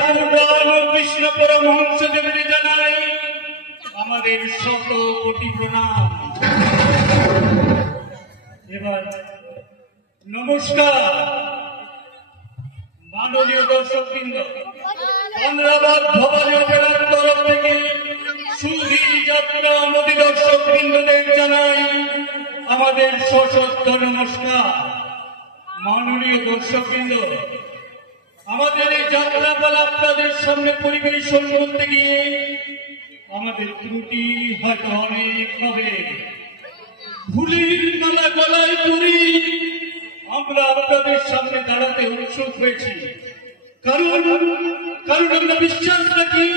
রামকৃষ্ণ পরমহংসদেবের জানাই আমাদের শত কোটি প্রণাম। এবার নমস্কার মাননীয় দর্শকবৃন্দ, ধন্যবাদ ভবানী অপেরার তরফ থেকে সুধীর যাত্রা নদী দর্শকবৃন্দদের জানাই আমাদের সশস্ত্র নমস্কার। মাননীয় দর্শকবৃন্দ, আমাদের এই যাত্রাপালা আপনাদের সামনে পরিবেশন করতে গিয়ে আমাদের ত্রুটি হয়তো অনেক হবে। ফুলের মালা গলায় পরি আমরা আপনাদের সামনে দাঁড়াতে উৎসুক হয়েছি, কারণ আমরা বিশ্বাস রাখি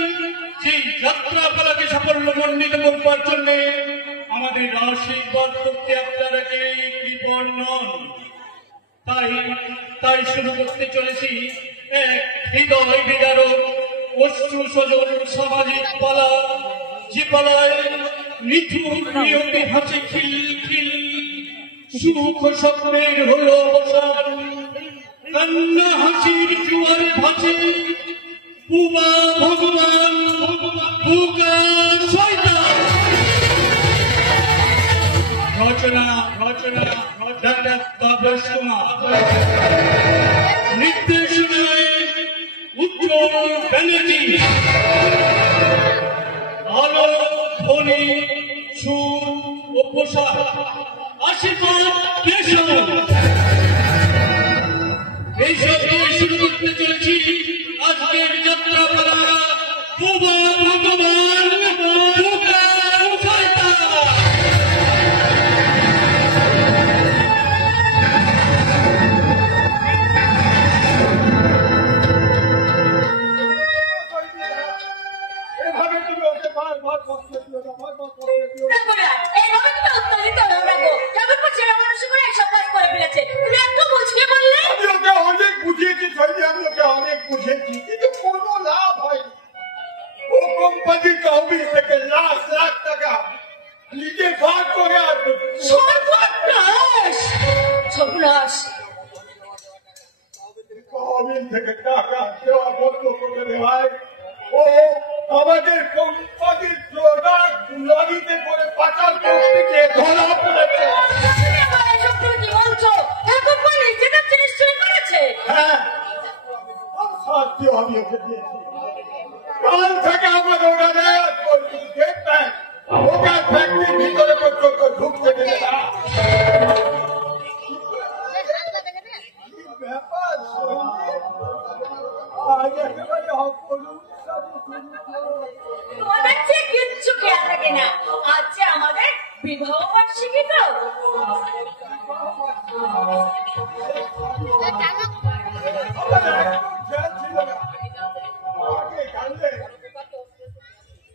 যে যাত্রাপালাকে সাফল্য মণ্ডিত করবার জন্য আমাদের আশীর্বাদ করতে আপনারা কেউ কৃপণ নন। তাই শুরু করতে চলেছি এক হৃদয় বিদারক অশ্রু সজল সামাজিক পালা, যে পালায় নিঠুর নিয়তি হাসি খিল খিল, সুখ স্বপ্নের হল অবসান, কান্না হাসির জুয়ার ভাসে, পুবা ভগবান পুকা শয়তান। রচনা ডাক্তার তাপস কুমার, নির্দেশনায় উজ্জ্বল ব্যানার্জি, আলো ধ্বনি সুর ও পোশাক আশীর্বাদ কেশব। এই সব শুরু করতে চলেছি আজকের যাত্রাপালা পুবা ভগবান পুকা শয়তান। আমাদের কোম্পানির প্রোডাক্ট লরিতে করে পাচার করতে গিয়ে ধরা পড়েছে। হ্যাঁ, শাস্তি আমি ওকে দিয়েছি। কাল থেকে আমার ওরা দেখবেন ওটা ফ্যাক্টরির ভিতরে পর্যন্ত ঢুকতে দেবে না। ব্যাপার আজ একেবারে অপরূপ কিচ্ছু খেয়াল থাকে না। আজ আমাদের বিবাহ বার্ষিকী, তো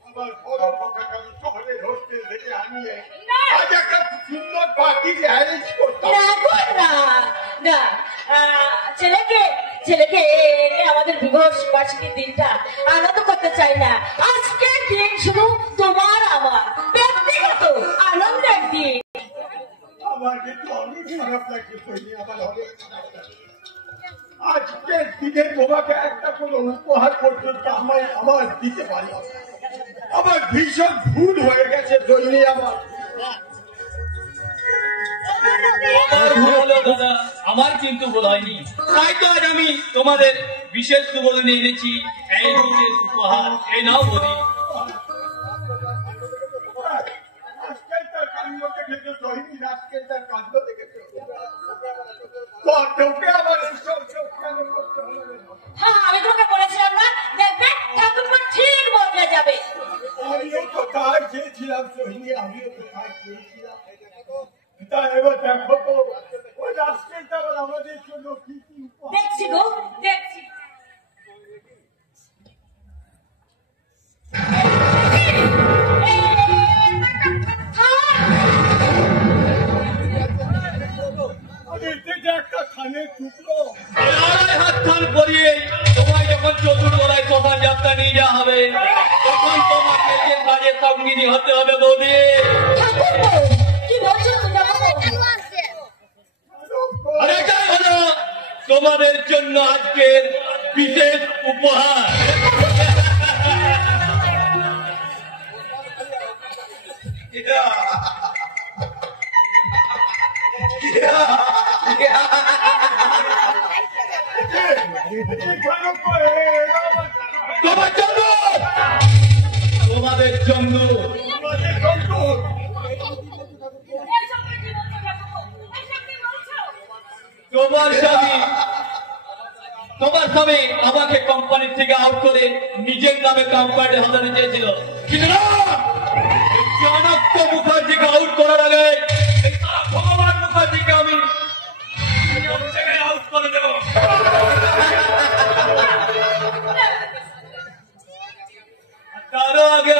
আমার বড় পতাকালী শহরের হোস্টেল থেকে আনিয়ে আজ একটা সুন্দর পার্টি অ্যারেঞ্জ করতাম। ছেলেকে আমাদের বিবাহ বার্ষিকীর দিনটা আনন্দ করতে চাই না। আজকের দিন শুধু তোমার আমার ব্যক্তিগত আনন্দের দিন। আমার কিন্তু অনেক খারাপ লাগছে তৈরি, আমার অনেক খারাপ লাগছে। আজকের দিনে তোমাকে একটা কোনো উপহার পর্যন্ত আমার দিতে পারি, আমার ভীষণ ভুল হয়ে গেছে দৈনি। আমার কিন্তু ভুল হয়নি, তাই তো আজ আমি তোমাদের বিশেষ সুবর্ণে এনেছি এই বিশেষ উপহার। এই নাও বলি। আমি তোমাকে বলেছিলাম না, দেখবে ঠাকুরপো ঠিক বদলে যাবে। আমিও তো তাই চেয়েছিলাম সোহিনী, আমিও তো তাই চেয়েছিলাম। তা এবার দেখো তো ওই রাস্কেলটা আমাদের জন্য কি কি উপহার। দেখছি গো, দেখছি। একটা খানের টুকরো হাত খান করিয়ে তোমায় যখন চতুর গলায় তোমার যাত্রা নিয়ে যাওয়া হবে, তখন তোমাকে যে কাজের সঙ্গিনী হতে হবে বৌদি। কি বলছো? আরে যাই হলো তোমাদের জন্য আজকের বিশেষ উপহার। তোমার জন্য, তোমাদের জন্য। তোমার স্বামী আমাকে কোম্পানি থেকে আউট করে নিজের নামে কোম্পানি হাতাতে চেয়েছিল, কিন্তু না, জনক মুখার্জিকে আউট করার আগে ভগবান মুখার্জিকে আমি আউট করে দেব। তারও আগে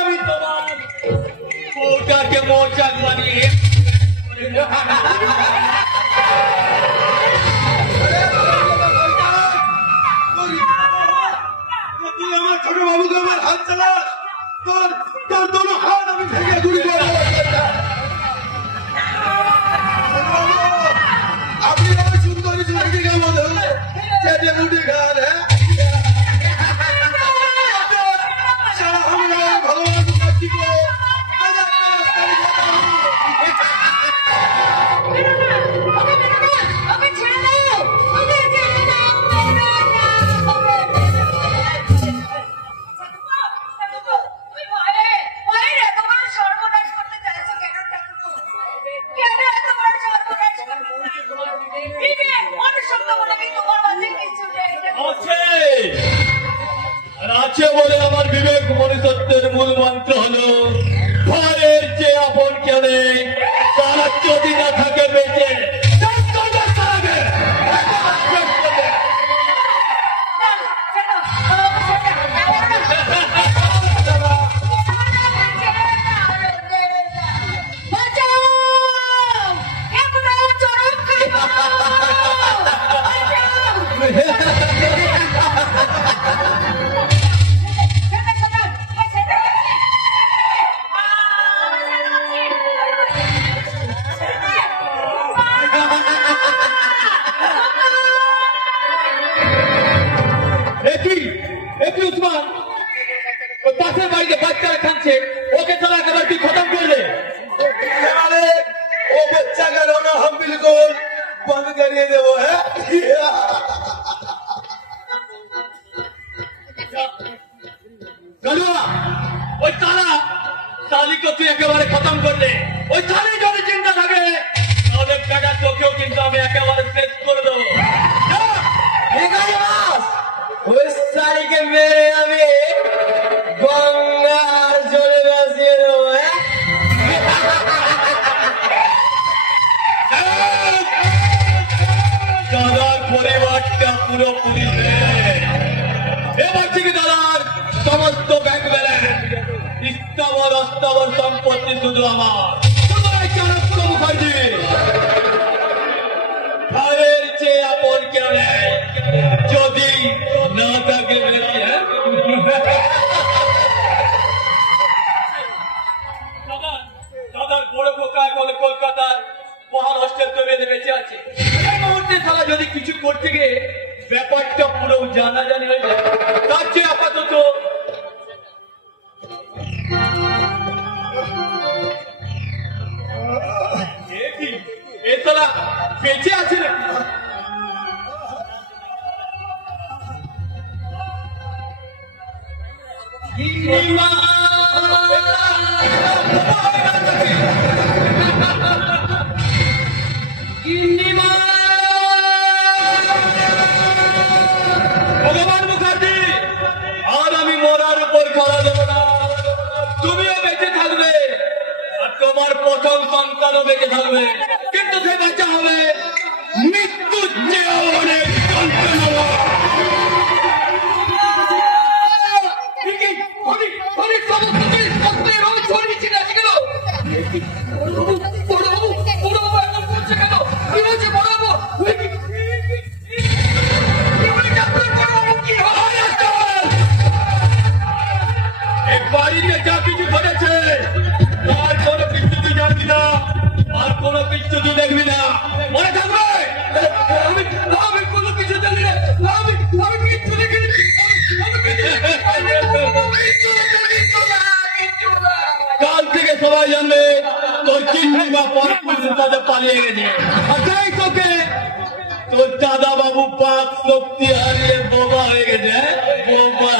আমি তোমার বউটাকে মোচাক বানিয়ে তুই আমার ছোট বাবুকে আমার হাত চালাস, তোর দোনো হাত আমি ভেঙে গুড়ি করে আপনি আমার সুন্দরী সুন্দরী কেমন চেটে মুটে খান। ভগবান মুখার্জি को আছে বলে আমার বিবেক মনুষ্যত্বের মূল মন্ত্র হলো ঘরের যে আপন কেউ নেই, তারা যদি না থাকে বেঁচে পাশের বাড়িতে বাচ্চারা খাচ্ছে, ওকে তারা একেবারে তুই খতম করলে। वो बच्चा का रोना हम बिल्कुल बंद करिए दे वो है। गलुआ, ওই তালিকে তুই একেবারে খতম করলে। ওই তালি যদি চিন্তা থাকে তাহলে বেটা তোকেও কিন্তু আমি একেবারে শেষ করে দেবো। उस साली के मेरे अभी गंगार जोड़े बसिए दो है। দাদার পরিবারটা পুরোপুরি এবার থেকে দাদার সমস্ত ব্যাংক ব্যালেন্স স্থাবর অস্থাবর সম্পত্তি শুধু আমার, শুধু এই চাণক্য মুখার্জি। ঘরের চেয়ে আপন কেউ নেই, যদি না থাকে বেঁচে। দাদার বড় পোকা এখন কলকাতার মহারাষ্ট্রের জমিতে বেঁচে আছে। এই মুহূর্তে তারা যদি কিছু করতে গিয়ে ব্যাপারটা পুরো জানাজানি হয়ে যায়, তার চেয়ে আপাতত এ তারা বেঁচে আছে নাকি? ভগবান মুখার্জি, আর আমি মরার উপর করা দেব না। তুমিও বেঁচে থাকবে আর তোমার প্রথম সন্তানও বেঁচে থাকবে, কিন্তু সে বাচ্চা হবে মৃত্যুর চেয়ে অনেক যন্ত্রণা। বাড়িতে যা কিছু ঘটেছে তার কোনো কিছু তুই জানবি না, আর কোনো কিছু তুই দেখবি না, মনে থাকবে। আমি কোনো কিছু জানি না, আমি কিচ্ছু দেখিনি। কাল থেকে সবাই জানবে তোর চিহ্নি বা পরপুরুষ তাদের পালিয়ে গেছে, আর তাই তোকে তোর দাদা বাবু পাক শক্তি হারিয়ে বোবা হয়ে গেছে, হ্যাঁ? বোবা।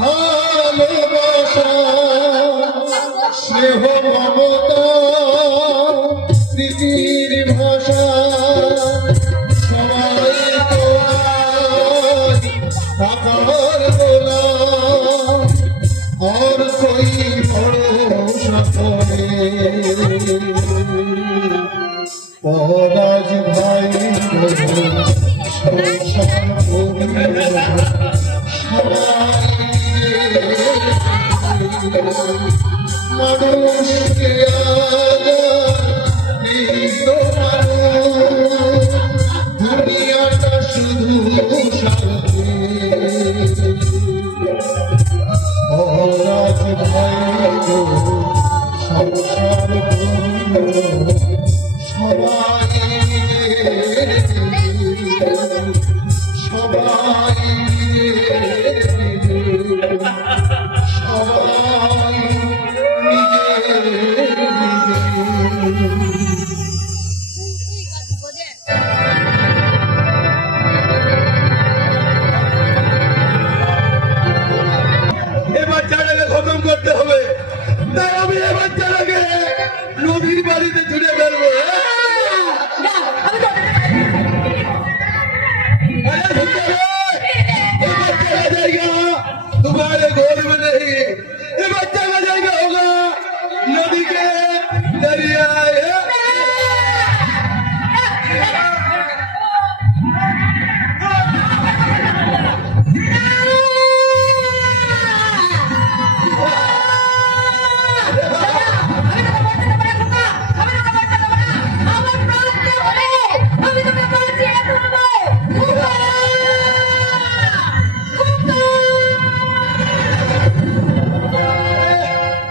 ভালোবাসা স্নেহ মমতা স্মৃতির ভাষা সবাই থাকার গোলা और कोई भरोसा करे पराज भाई संसार মানুষকে দুনিয়াটা শুধু রাজ ভাই সংসার সবাই সবাই সবাই এবার চারাকে খতম করতে হবে, তাই আমি এবার চারাকে নদীর বাড়িতে ছুটে ফেলবো। এবার চারা জায়গা तुम्हारे गोद में नहीं, এবার চারা জায়গা होगा नदी के दरियाए।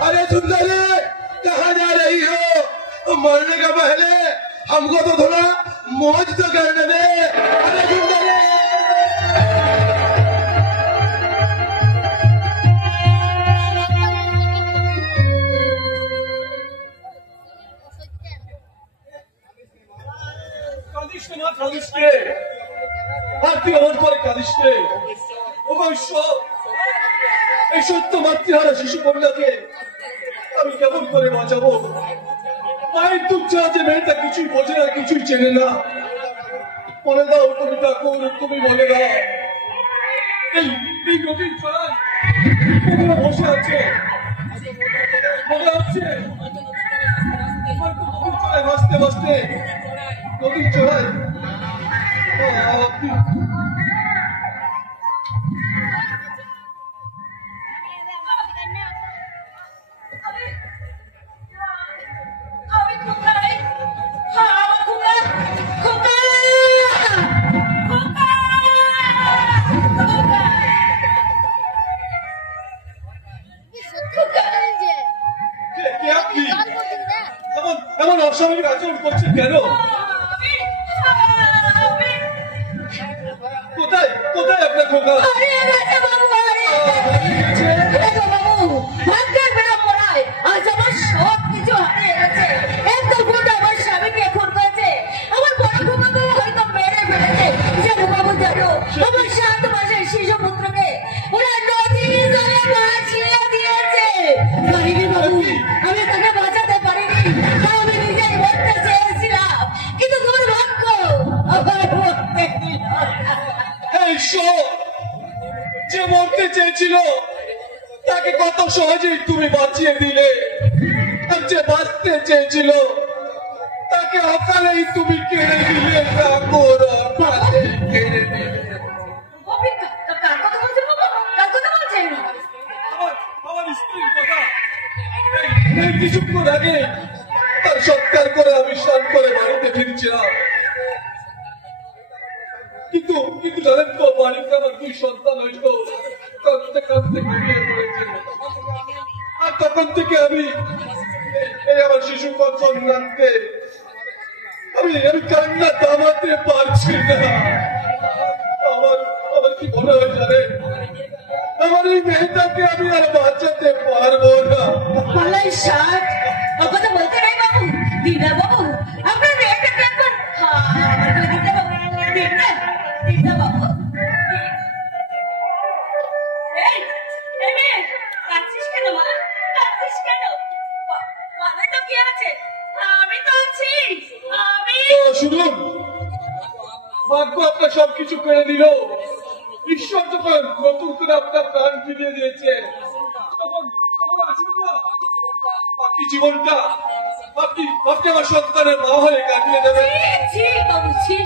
अरे सुंदरी कहाँ जा रही हो? मरने का पहले हमको तो थोड़ा मौज तो करने दे। अरे सुंदरी কাঁদিস না, কাঁদিস নে। আর তুই আমার পরে কাঁদিস নে। ও ঈশ্বর, এই সত্য মাতৃহারা শিশু কন্যাকে আমি কেমন করে বাঁচাবো? মায়ের দুঃখ আছে, মেয়েটা কিছুই বোঝে না, কিছুই চেনে না। বলে দাও তুমি ঠাকুর, তুমি বলে দাও। এই নদীর চড়ায় কুকুরা বসে আছে, মনে হচ্ছে ভাসতে ভাসতে নদীর চড়ায় এমন অস্বাভাবিক আচরণ করছেন কেন? কোথায় কোথায় আপনার খোকা? আজ আমার সব কিছু হারিয়ে গেছে। একটা ভূত আমার স্বামীকে খুন করেছে, আমার বড় খোকাকে হয়তো মেরে ফেলেছে। জানো বাবু, জানো আমার 7 মাসের শিশু পুত্রকে ওরা নদীর জলে ভাসিয়ে দিয়েছে। পারিনি বাবু, আমি তাকে বাঁচাতে পারিনি। আমি নিজেই মরতে চেয়েছিলাম, কিন্তু তোমার ভাগ্য আমার মরতে দিল না। যে মরতে চেয়েছিল তাকে কত সহজেই তুমি বাঁচিয়ে দিলে, আর যে বাঁচতে চেয়েছিল তাকে অকালেই তুমি কেড়ে দিলে। ঠাকুর, অকালে কেড়ে দিলে। কার কথা বলছেন বাবু? কার কথা বলছেন? আমার স্ত্রীর কথা। এই কিছুক্ষণ আগে তার সৎকার করে আমি স্নান করে বাড়িতে ফিরছিলাম, কিন্তু কিন্তু জানেন তো, বাড়িতে আমার 2 সন্তান হইত, কাঁদতে কাঁদতে ঘুমিয়ে পড়েছিল। আর তখন থেকে আমি এই আমার শিশু সন্তানকে আমি কান্না থামাতে পারছি না। আমার কি মনে হয় জানেন, আমার এই মেয়েটাকে আমি আর বাঁচাতে পারবো না। পালাই 60 ও কথা বলতে নাই বাবু। দিদা বাবু, আপনার মেয়েটা একবার আমার করে দিদা বাবু, দিদা বাবু। এই এই মেয়ে, কাঁদছিস কেন মা? কাঁদছিস কেন? বাবা তো কি আছে? আমি তো আছি। আমি শুনুন, ভাগ্য আপনার সবকিছু করে দিল, ঈশ্বর যখন নতুন করে আপনার প্রাণ ফিরিয়ে দিয়েছে, তখন তখন আসুন না বাকি জীবনটা আপনি আপনি আমার সন্তানের মা হয়ে কাটিয়ে দেবেন। ছি বাবু, ছি।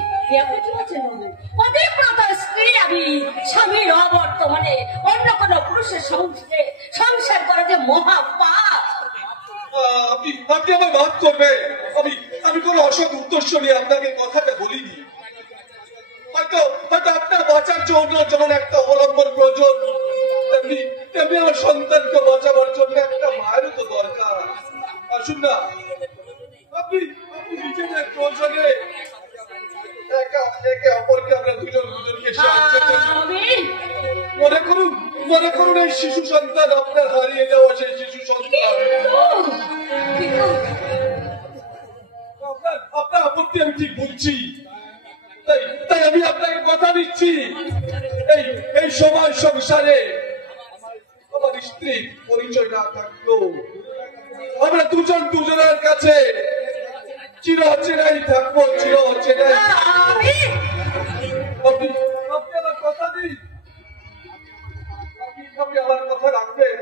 আপনি কি বলছেন বাবু? পতিব্রত স্ত্রী আমি, স্বামীর অবর্তমানে অন্য কোন পুরুষের সঙ্গে সংসার করা যে মহা পাপ। আপনি আপনি আমার মাফ করবেন। আমি কোনো অসৎ উত্তরস্বরী আপনাকে কথাটা বলিনি। হয়তো হয়তো আপনার বাঁচার জন্য যেমন একটা অবলম্বন প্রয়োজন, তেমনি তেমনি আমার সন্তানকে বাঁচাবার জন্য একটা মায়েরও তো দরকার। আসুন না, আপনি নিজেদের প্রয়োজনে একে অপরকে আমরা দুজনকে সাহায্য করি। মনে করুন এই শিশু সন্তান আপনার হারিয়ে যাওয়া সেই শিশু সন্তান। আপনার আপত্তি আমি ঠিক বুঝছি, তাই আমি আপনাকে কথা দিচ্ছি, এই সমাজ সংসারে আমার স্ত্রীর পরিচয় না থাকলেও আমরা দুজন দুজনের কাছে চির অচেনাই থাকবো, চির অচেনাই। আপনি আমার কথা দিন, আপনি আমার কথা রাখবেন।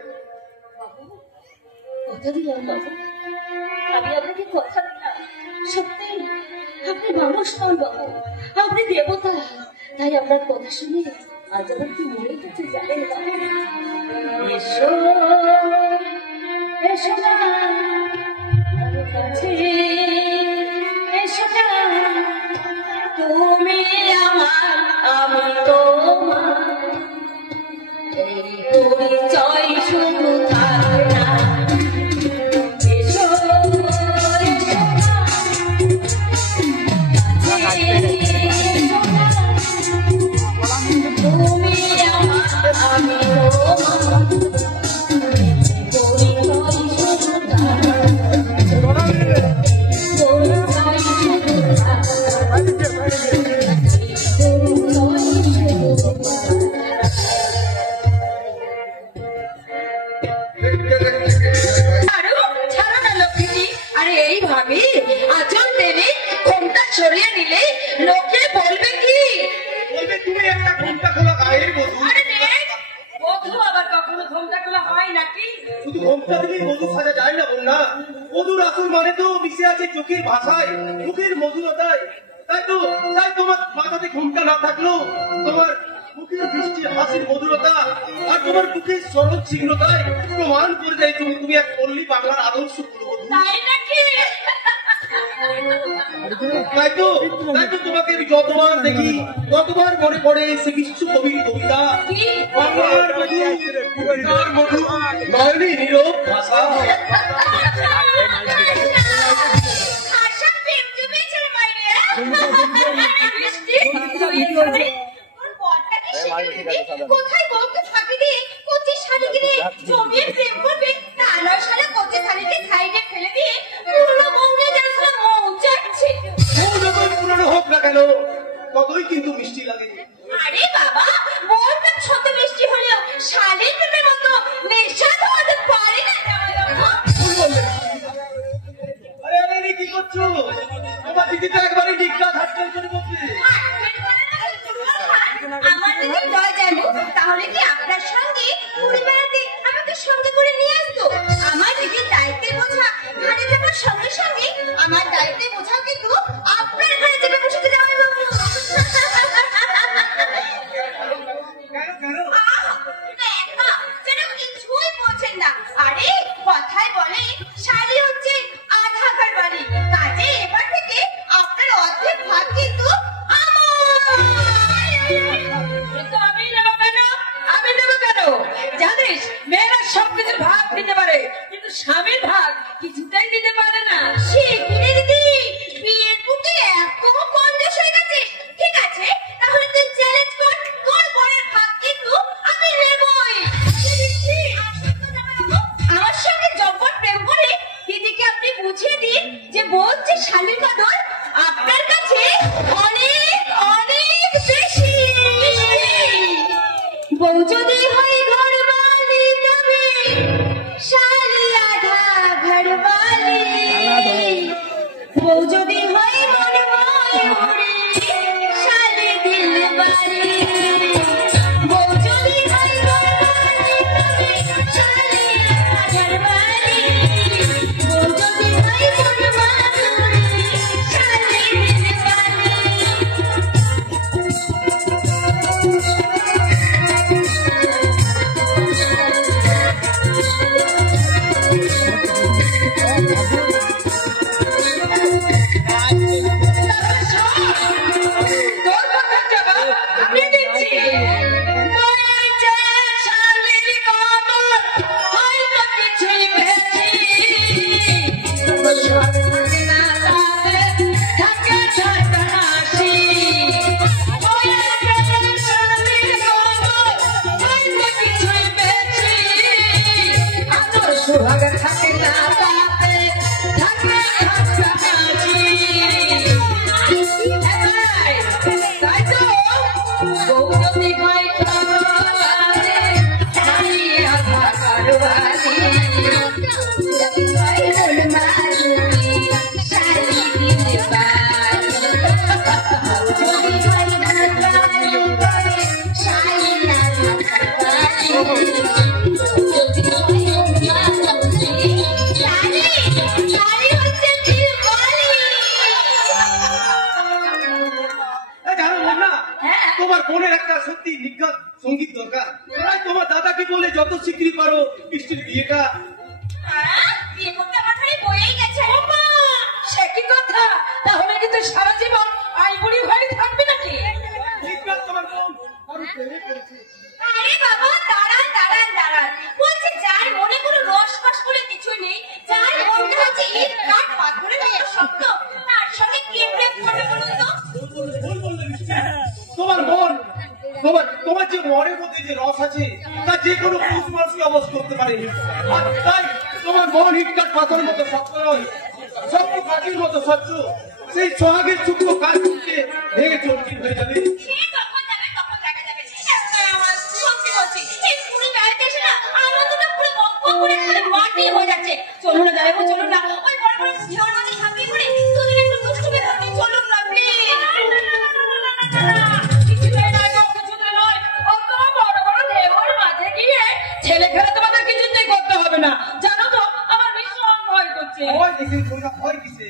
কথা দিলাম বাবু, আমি আপনাকে কথা দিলাম। সত্যি আপনি মানুষ নন বাবু, আপনি দেবতা। তাই আপনার কথা শুনে আজ আমার কি মনে হচ্ছে জানেন বাবু? এসো এসো না আমার কাছে, এসো না তুমি আমার, আমি তোমার। এই পরিচয় শুধু থাক না, এসো এসো না তুমি আমার, আমি তোমার। পরিচয় শুধু থাক, পরিচয় শুধু থাক, এইভাবে আচল টেনে ঘোমটা সরিয়ে নিলে লোকে বলবে কি? বলবে তুমি একটা ঘুমটা খোলা গায়ের বধূ। আরে বধূ আবার কখনো ঘোমটা খোলা হয় নাকি? শুধু ঘোমটা দিলেই বধূ সাজা যায় না বন্যা। বধূর আসল মানে তো মিশে আছে চোখের ভাষায়, মুখের মধুরতায়। তাই তোমার মাথাতে ঘুমটা না থাকলেও তোমার মুখের বৃষ্টির হাসির মধুরতা আর তোমার মুখের সরল ছিন্নতায় প্রমাণ করে দেয় তুমি এক পল্লী বাংলার আদর্শ পুরবধূ। তাই নাকি? তাই তো তোমাকে আমি যতবার দেখি ততবার মনে পড়ে সে কিছু কবির কবিতা, বাংলার মধু, কবিতার মধু, নয়নি নীরব ভাষা। কোথায় বউকে ফাঁকি দিয়ে কচি শালিকে জমিয়ে প্রেম করবে, তা নয় শালা কচি শালিকে সাইডে ফেলে দিয়ে পুরনো বউকে যারা মৌ চাচ্ছে। বউ যতই পুরনো হোক না কেন ততই কিন্তু মিষ্টি লাগে। আরে বাবা, বউর প্রেম শত মিষ্টি হলেও শালির প্রেমের মতো নেশা তো হতে পারে না। আরে কি করছো? তোমার দিদি তো একবারে ডিগলা ধাক্কা করে বসে। আমার যদি জয় জানো তাহলে কি আপনার সঙ্গে ঘুরে বেড়াতে আমাকে সঙ্গে করে নিয়ে আসতো? আমার দিদি দায়িত্বের বোঝা ঘাড়ে যাবার সঙ্গে সঙ্গে আমার দায়িত্বের বোঝা কিন্তু আপনার ঘাড়ে চেপে বসে যাবে। যেন কিছুই বোঝেন না। আরে কথায় বলে শাড়ি হচ্ছে আধা ঘর বাড়ি, কাজে এবার থেকে আপনার অর্ধেক ভাগ কিন্তু তোমার বোনের একটা সত্যি বিখ্যাত সঙ্গীত দরকার। তাই তোমার দাদাকে বলে যত শিগগিরই পারো বৃষ্টির বিয়েটা। বিয়ে করতে আমার ঘরে বয়েই গেছে। সে কি কথা? তাহলে কিন্তু সারা জীবন আইবুড়ি হয়ে থাকবে নাকি? বিখ্যাত তোমার বোন আমি প্রেমে পড়েছি। আরে বাবা, দাঁড়ান দাঁড়ান দাঁড়ান। বলছি যার মনে কোনো রসকস বলে কিছু নেই, যার মনে হচ্ছে ইট কাঠ পাথরে মেয়ের স্বপ্ন, তার সঙ্গে কি প্রেম করবে বলুন তো? ভুল বললে বৃষ্টি। তোমার মন তোমার যে মনের মধ্যে যে রস আছে তা যে কোনো পুরুষ মানুষকে অবশ করতে পারে। আর তাই তোমার মন ইটকাঠ পাথরের মতো শক্ত নয়, শক্ত কাঠের মতো স্বচ্ছ। সেই সোহাগের শুক্র কাজ করতে ভেঙে চলকি হয়ে যাবে। সে যখন যাবে তখন দেখা যাবে। আমার সত্যি বলছি, এই পুরো গাড়িতে এসে না আনন্দটা পুরো বক্ষ করে মাটি হয়ে যাচ্ছে। চলুন না যাবো, চলুন না ওই বড় বড় ঝিওর মাঝে ঝাঁপিয়ে পড়ে দুদিন একটু দুষ্টুমি করতে চলুন না প্লিজ। ছেলে খেলা তোমাদের কিছুতেই করতে হবে না, জানো তো আমার ভীষণ ভয় করছে। ভয় কিসে তোমরা, ভয় কিসে?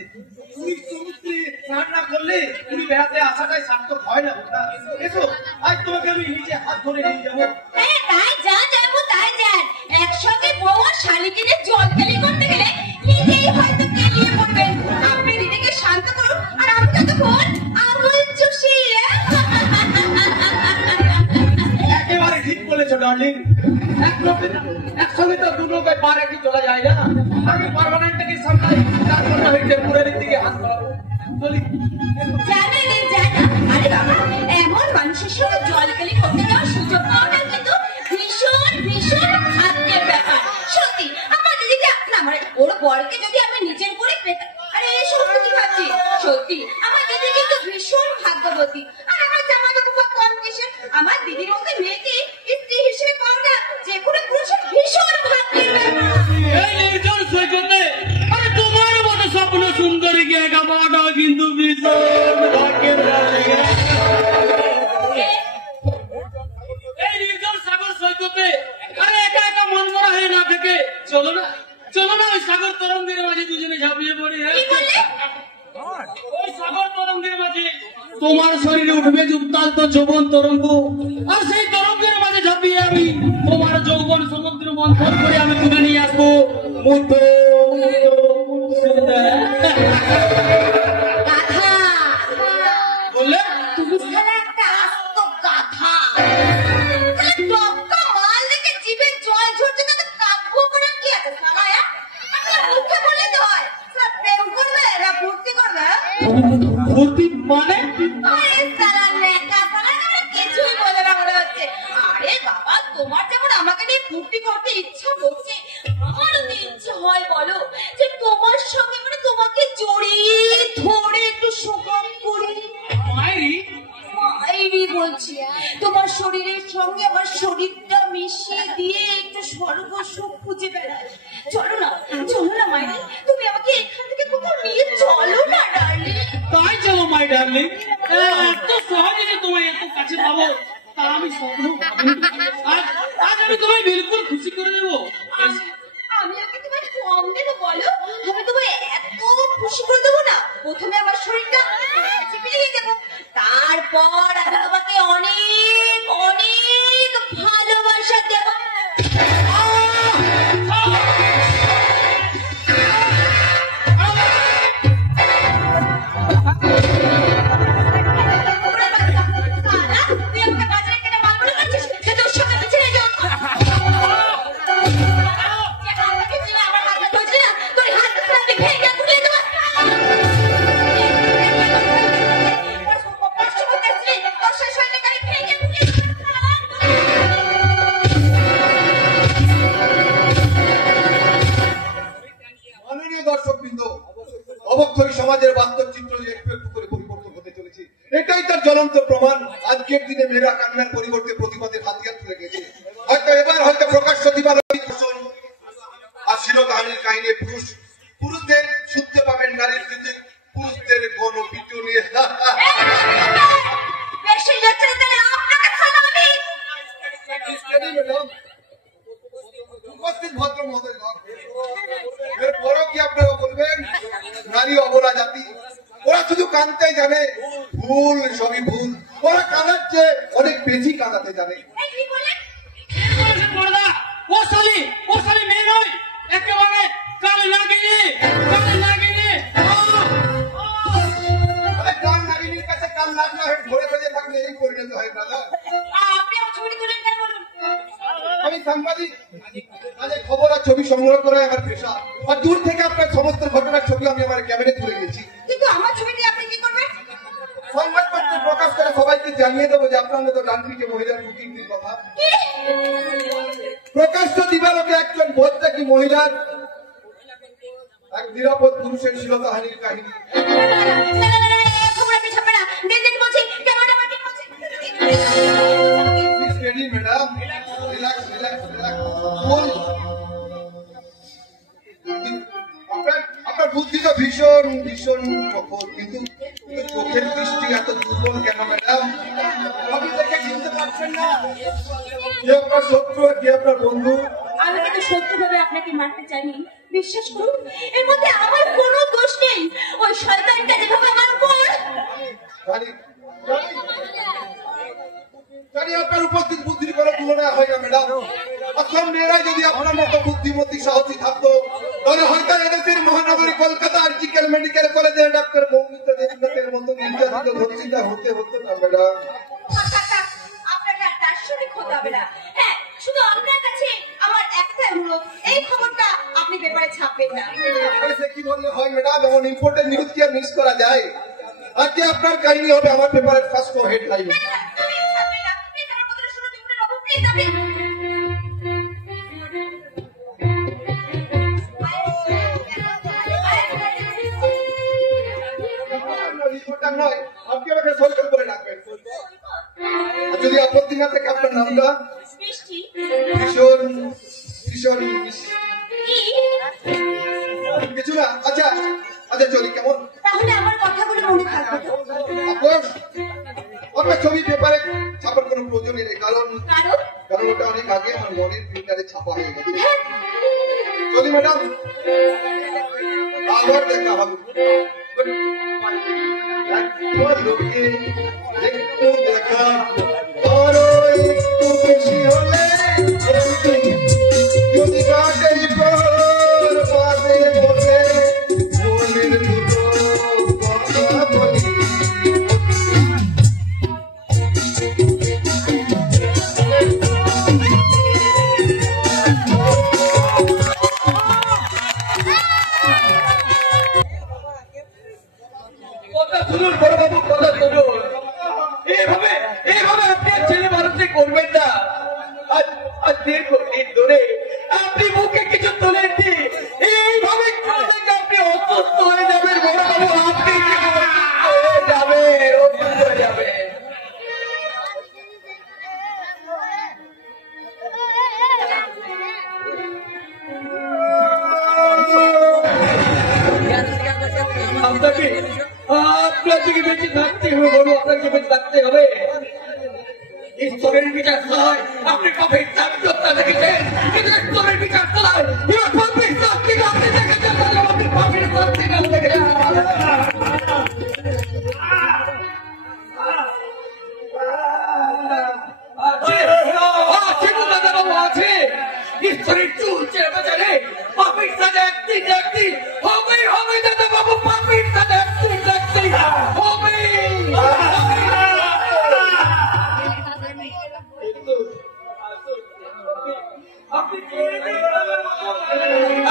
পুরী সমুদ্রে স্নান না করলে পুরী বেড়াতে আসাটাই সার্থক হয় না ওটা। এসো আজ তোমাকে আমি নিজে হাত ধরে নিয়ে যাবো। হ্যাঁ তাই যান যাবো, তাই যান। একসঙ্গে বউ আর শালিকে জল খেলি করতে গেলে নিজেই হয়তো কেলিয়ে পড়বেন। আপনি দিদিকে শান্ত করুন আর আমি ততক্ষণ আমল চুষি। একেবারে ঠিক বলেছো ডার্লিং। একসঙ্গে তো দু নৌকায় পা রেখে চলা যায় না। আমি পার্মানেন্টটাকে সামলাই, তারপর না হইতে পুরের দিকে হাত বাড়াবো। চলি। জানা নেই জানা। আরে বাবা, এমন মানুষের সঙ্গে জল খেলি করতে যাওয়ার সুযোগ পাওয়াটা কিন্তু ভীষণ ভীষণ ভাগ্যের ব্যাপার। সত্যি আমার দিদিটা না, মানে ওর বরকে যদি আমি নিজের করে পেতাম। আরে সত্যি কি ভাবছি, সত্যি আমার দিদি কিন্তু ভীষণ ভাগ্যবতী। আর আমার জামাই বাবু বা কম কিসে, আমার দিদির মতো মেয়েকে স্ত্রী হিসেবে পাওয়া যে কোনো পুরুষের ভীষণ ভাগ্যের ব্যাপার। এই নির্জন সৈকতে আরে তোমার মতো স্বপ্ন সুন্দরীকে একা পাওয়াটাও কিন্তু ভীষণ ভাগ্যের ব্যাপার। এই নির্জন সাগর সৈকতে আরে একা একা মন মরা হয়ে না থেকে চলো না ওই সাগর তরঙ্গের মাঝে দুজনে ঝাঁপিয়ে পড়ি। কি বললে? ওই সাগর তরঙ্গের মাঝে তোমার শরীরে উঠবে উত্তাল যৌবন তরঙ্গ, আর সেই তরঙ্গের মাঝে ঝাঁপিয়ে আমি তোমার যৌবন সমুদ্র মন্থন করে আমি তুলে নিয়ে আসবো মুঠো গাধা বললে। তুমি শালা একটা আস্ত গাধা। টপকা মাল দেখে জিভে জল ঝরছে না, তো কাব্য করার কি আছে শালা? আপনার মুখে বলে তো হয় শালা প্রেম করবে না ফুর্তি করবে? ভর্তি মানে আরে শালা নেকা শালা, আমরা কিছুই বলে না মনে হচ্ছে। আরে বাবা, তোমার যেমন আমাকে নিয়ে ফুর্তি করতে ইচ্ছা করছে, আমারও তো ইচ্ছে হয় বলো যে তোমার সঙ্গে মানে তোমাকে জড়িয়ে ধরে একটু সুগম করি। মায়েরি মাইরি বলছি, তোমার শরীরের সঙ্গে আমার শরীরটা মিশিয়ে দিয়ে একটু স্বর্গ সুখ খুঁজে বেড়াই। চলো না মাইরি, তুমি আমাকে এখান থেকে কোথাও নিয়ে চলো না ডার্লিং। তাই চলো মাই ডার্লিং। এত সহজে যে তোমায় এত কাছে পাবো তা আমি স্বপ্ন ভাবিনি। আজ আমি তোমায় বিলকুল খুশি করে দেবো। আমি ওকে তোমায় কম দেবো বলো? আমি তোমায় এত খুশি করে দেবো না। প্রথমে আমার শরীরটা চিপিয়ে দেবো, তারপর আমি তোমাকে অনেক অনেক ভালোবাসা দেবো। তুই আমাকে বাজারে কেটে মাল মনে করছিস যে তোর সঙ্গে পিছিয়ে যাও? আমার হাতটা ধরছে না, তোর হাতটা আমি ভেঙে তুলে দেবো। মাননীয় দর্শকবৃন্দ, অবক্ষয় সমাজের বাস্তব চিত্র যে একটু একটু করে পরিবর্তন হতে চলেছে, এটাই তার জ্বলন্ত প্রমাণ। আজকের দিনে মেয়েরা কান্নার পরিবর্তে প্রতিবাদের হাতিয়ার তুলে গেছে। হয়তো প্রকাশ্য দিবালোক দর্শন আর শিরোকাহানির কাহিনী পুরুষদের শুনতে পাবেন নারীর প্রতি পুরুষদের গণ পিটুনি। বেশি যাচ্ছে তাহলে আপনাকে খালাবি। ম্যাডাম, উপস্থিত ভদ্র মহোদয়, এরপরও কি আপনারা বলবেন নারী অবলা জাতি? ওরা শুধু কানতে জানে, ভুল, সবই ভুল। ওরা কাঁদাচ্ছে অনেক বেশি কাঁদাতে জানে। এই কি বললেন? বড়দা, ও শালি মেয়ে নয়, একেবারে কালে লাগিয়ে কান নাগিনীর কাছে কান লাগলো হয়ে ধরে ফেলে থাকলে এই পরিণত হয় ব্রাদার। আপনি আমার ছবি তুলেন কেন বলুন? আমি সাংবাদিক, কাজে খবর আর ছবি সংগ্রহ করে আমার পেশা। আর দূর থেকে আপনার সমস্ত ঘটনার ছবি আমি আমার ক্যামেরায় তুলে নিয়েছি। কিন্তু আমার ছবি দিয়ে আপনি কি করবেন? সংবাদপত্রে প্রকাশ করে সবাইকে জানিয়ে দেবো যে আপনার মতো ডানপিকে মহিলার বুকিংটির কথা। কি? প্রকাশ্য দিবালোকে একজন ভোজত্যাগী মহিলার এক নিরাপদ পুরুষের শ্লীলতাহানির কাহিনী। খবর আপনি ছাপবেন না। দিন বলছি ক্যামেরা মার্কিং করছি। Please steady, madam. Relax. Cool. আপনার বুদ্ধি তো ভীষণ প্রখর, কিন্তু চোখের দৃষ্টি এত দুর্বল কেন ম্যাডাম? আপনি দেখে চিনতে পারছেন না কে আপনার শত্রু আর কে আপনার বন্ধু? আমি কিন্তু সত্যি ভাবে আপনাকে মারতে চাইনি, বিশ্বাস করুন। এর মধ্যে আমার কোনো দোষ নেই। ওই শয়তানটা যেভাবে আমার উপর জানি আপনার উপস্থিত বুদ্ধির কোনো তুলনা হয় না ম্যাডাম। আসল মেয়েরা যদি আপনার মতো বুদ্ধিমতী সাহসী থাকতো, তাহলে হয়তো এদেশের মহানগরী কলকাতা আর্জিক্যাল মেডিকেল কলেজের ডাক্তার মৌমিতা দেবনাথের মতো নির্যাতিত ধর্ষিতা হতে হতো না ম্যাডাম। আপনাকে আর দার্শনিক হতে হবে না। হ্যাঁ, শুধু আপনার কাছে আমার একটা অনুরোধ, এই খবরটা আপনি পেপারে ছাপবেন না। সে কি বললে হয় ম্যাডাম? এমন ইম্পর্টেন্ট নিউজ কি আর মিস করা যায়? আজকে আপনার কাহিনী হবে আমার পেপারের ফার্স্ট হেডলাইন। প্লিজ ছাপবেন না। প্লিজ আমার কথাটা শুনুন, ইমরান বাবু, প্লিজ আপনি। রিপোর্টার নয়, আপনি আমাকে সৈকত করে ডাকবেন। আর যদি আপত্তি না থাকে আপনার নামটা? বৃষ্টি ভীষণ কি? কিছু না। আচ্ছা চলি, কেমন? তাহলে আমার কথাগুলো মনে থাকবে তো? আপনার ছবি পেপারে ছাপার কোনো প্রয়োজন নেই, কারণ কারণ ওটা অনেক আগে আমার মনের প্রিন্টারে ছাপা হয়ে গেছে। হ্যাঁ, চলি ম্যাডাম, আবার দেখা হবে। লোকে একটু দেখা আরো একটু বেশি হলে যদি কাটে পর পাশে বসে মনের দুটো কথা বলি। কথা শুনুন বড়বাবু, কথা শুনুন। এইভাবে আপনি আর ছেলে মানুষে করবেন না। আজ দীর্ঘদিন ধরে আপনি মুখে কিছু তোলেননি। এইভাবে করলে যে আপনি অসুস্থ হয়ে যাবেন বড়বাবু, আপনি কি অসুস্থ হয়ে যাবেন। আপনাকে বেঁচে থাকতে হবে বলো, আপনাকে বেঁচে থাকতে হবে। ঈশ্বরের বিচার চালায়, আপনি কবে হত্যা দেখেছেন, কিন্তু ঈশ্বরের বিচার চালায় এবার পাপের শাস্তি আপনি দেখেছেন, আপনি পাপের শাস্তি দেখেছেন। আছে ঈশ্বরের চুল চেপে জানে পাপের সাজা একদিন হবে দাদা বাবু, পাপের সাজা একদিন হবে।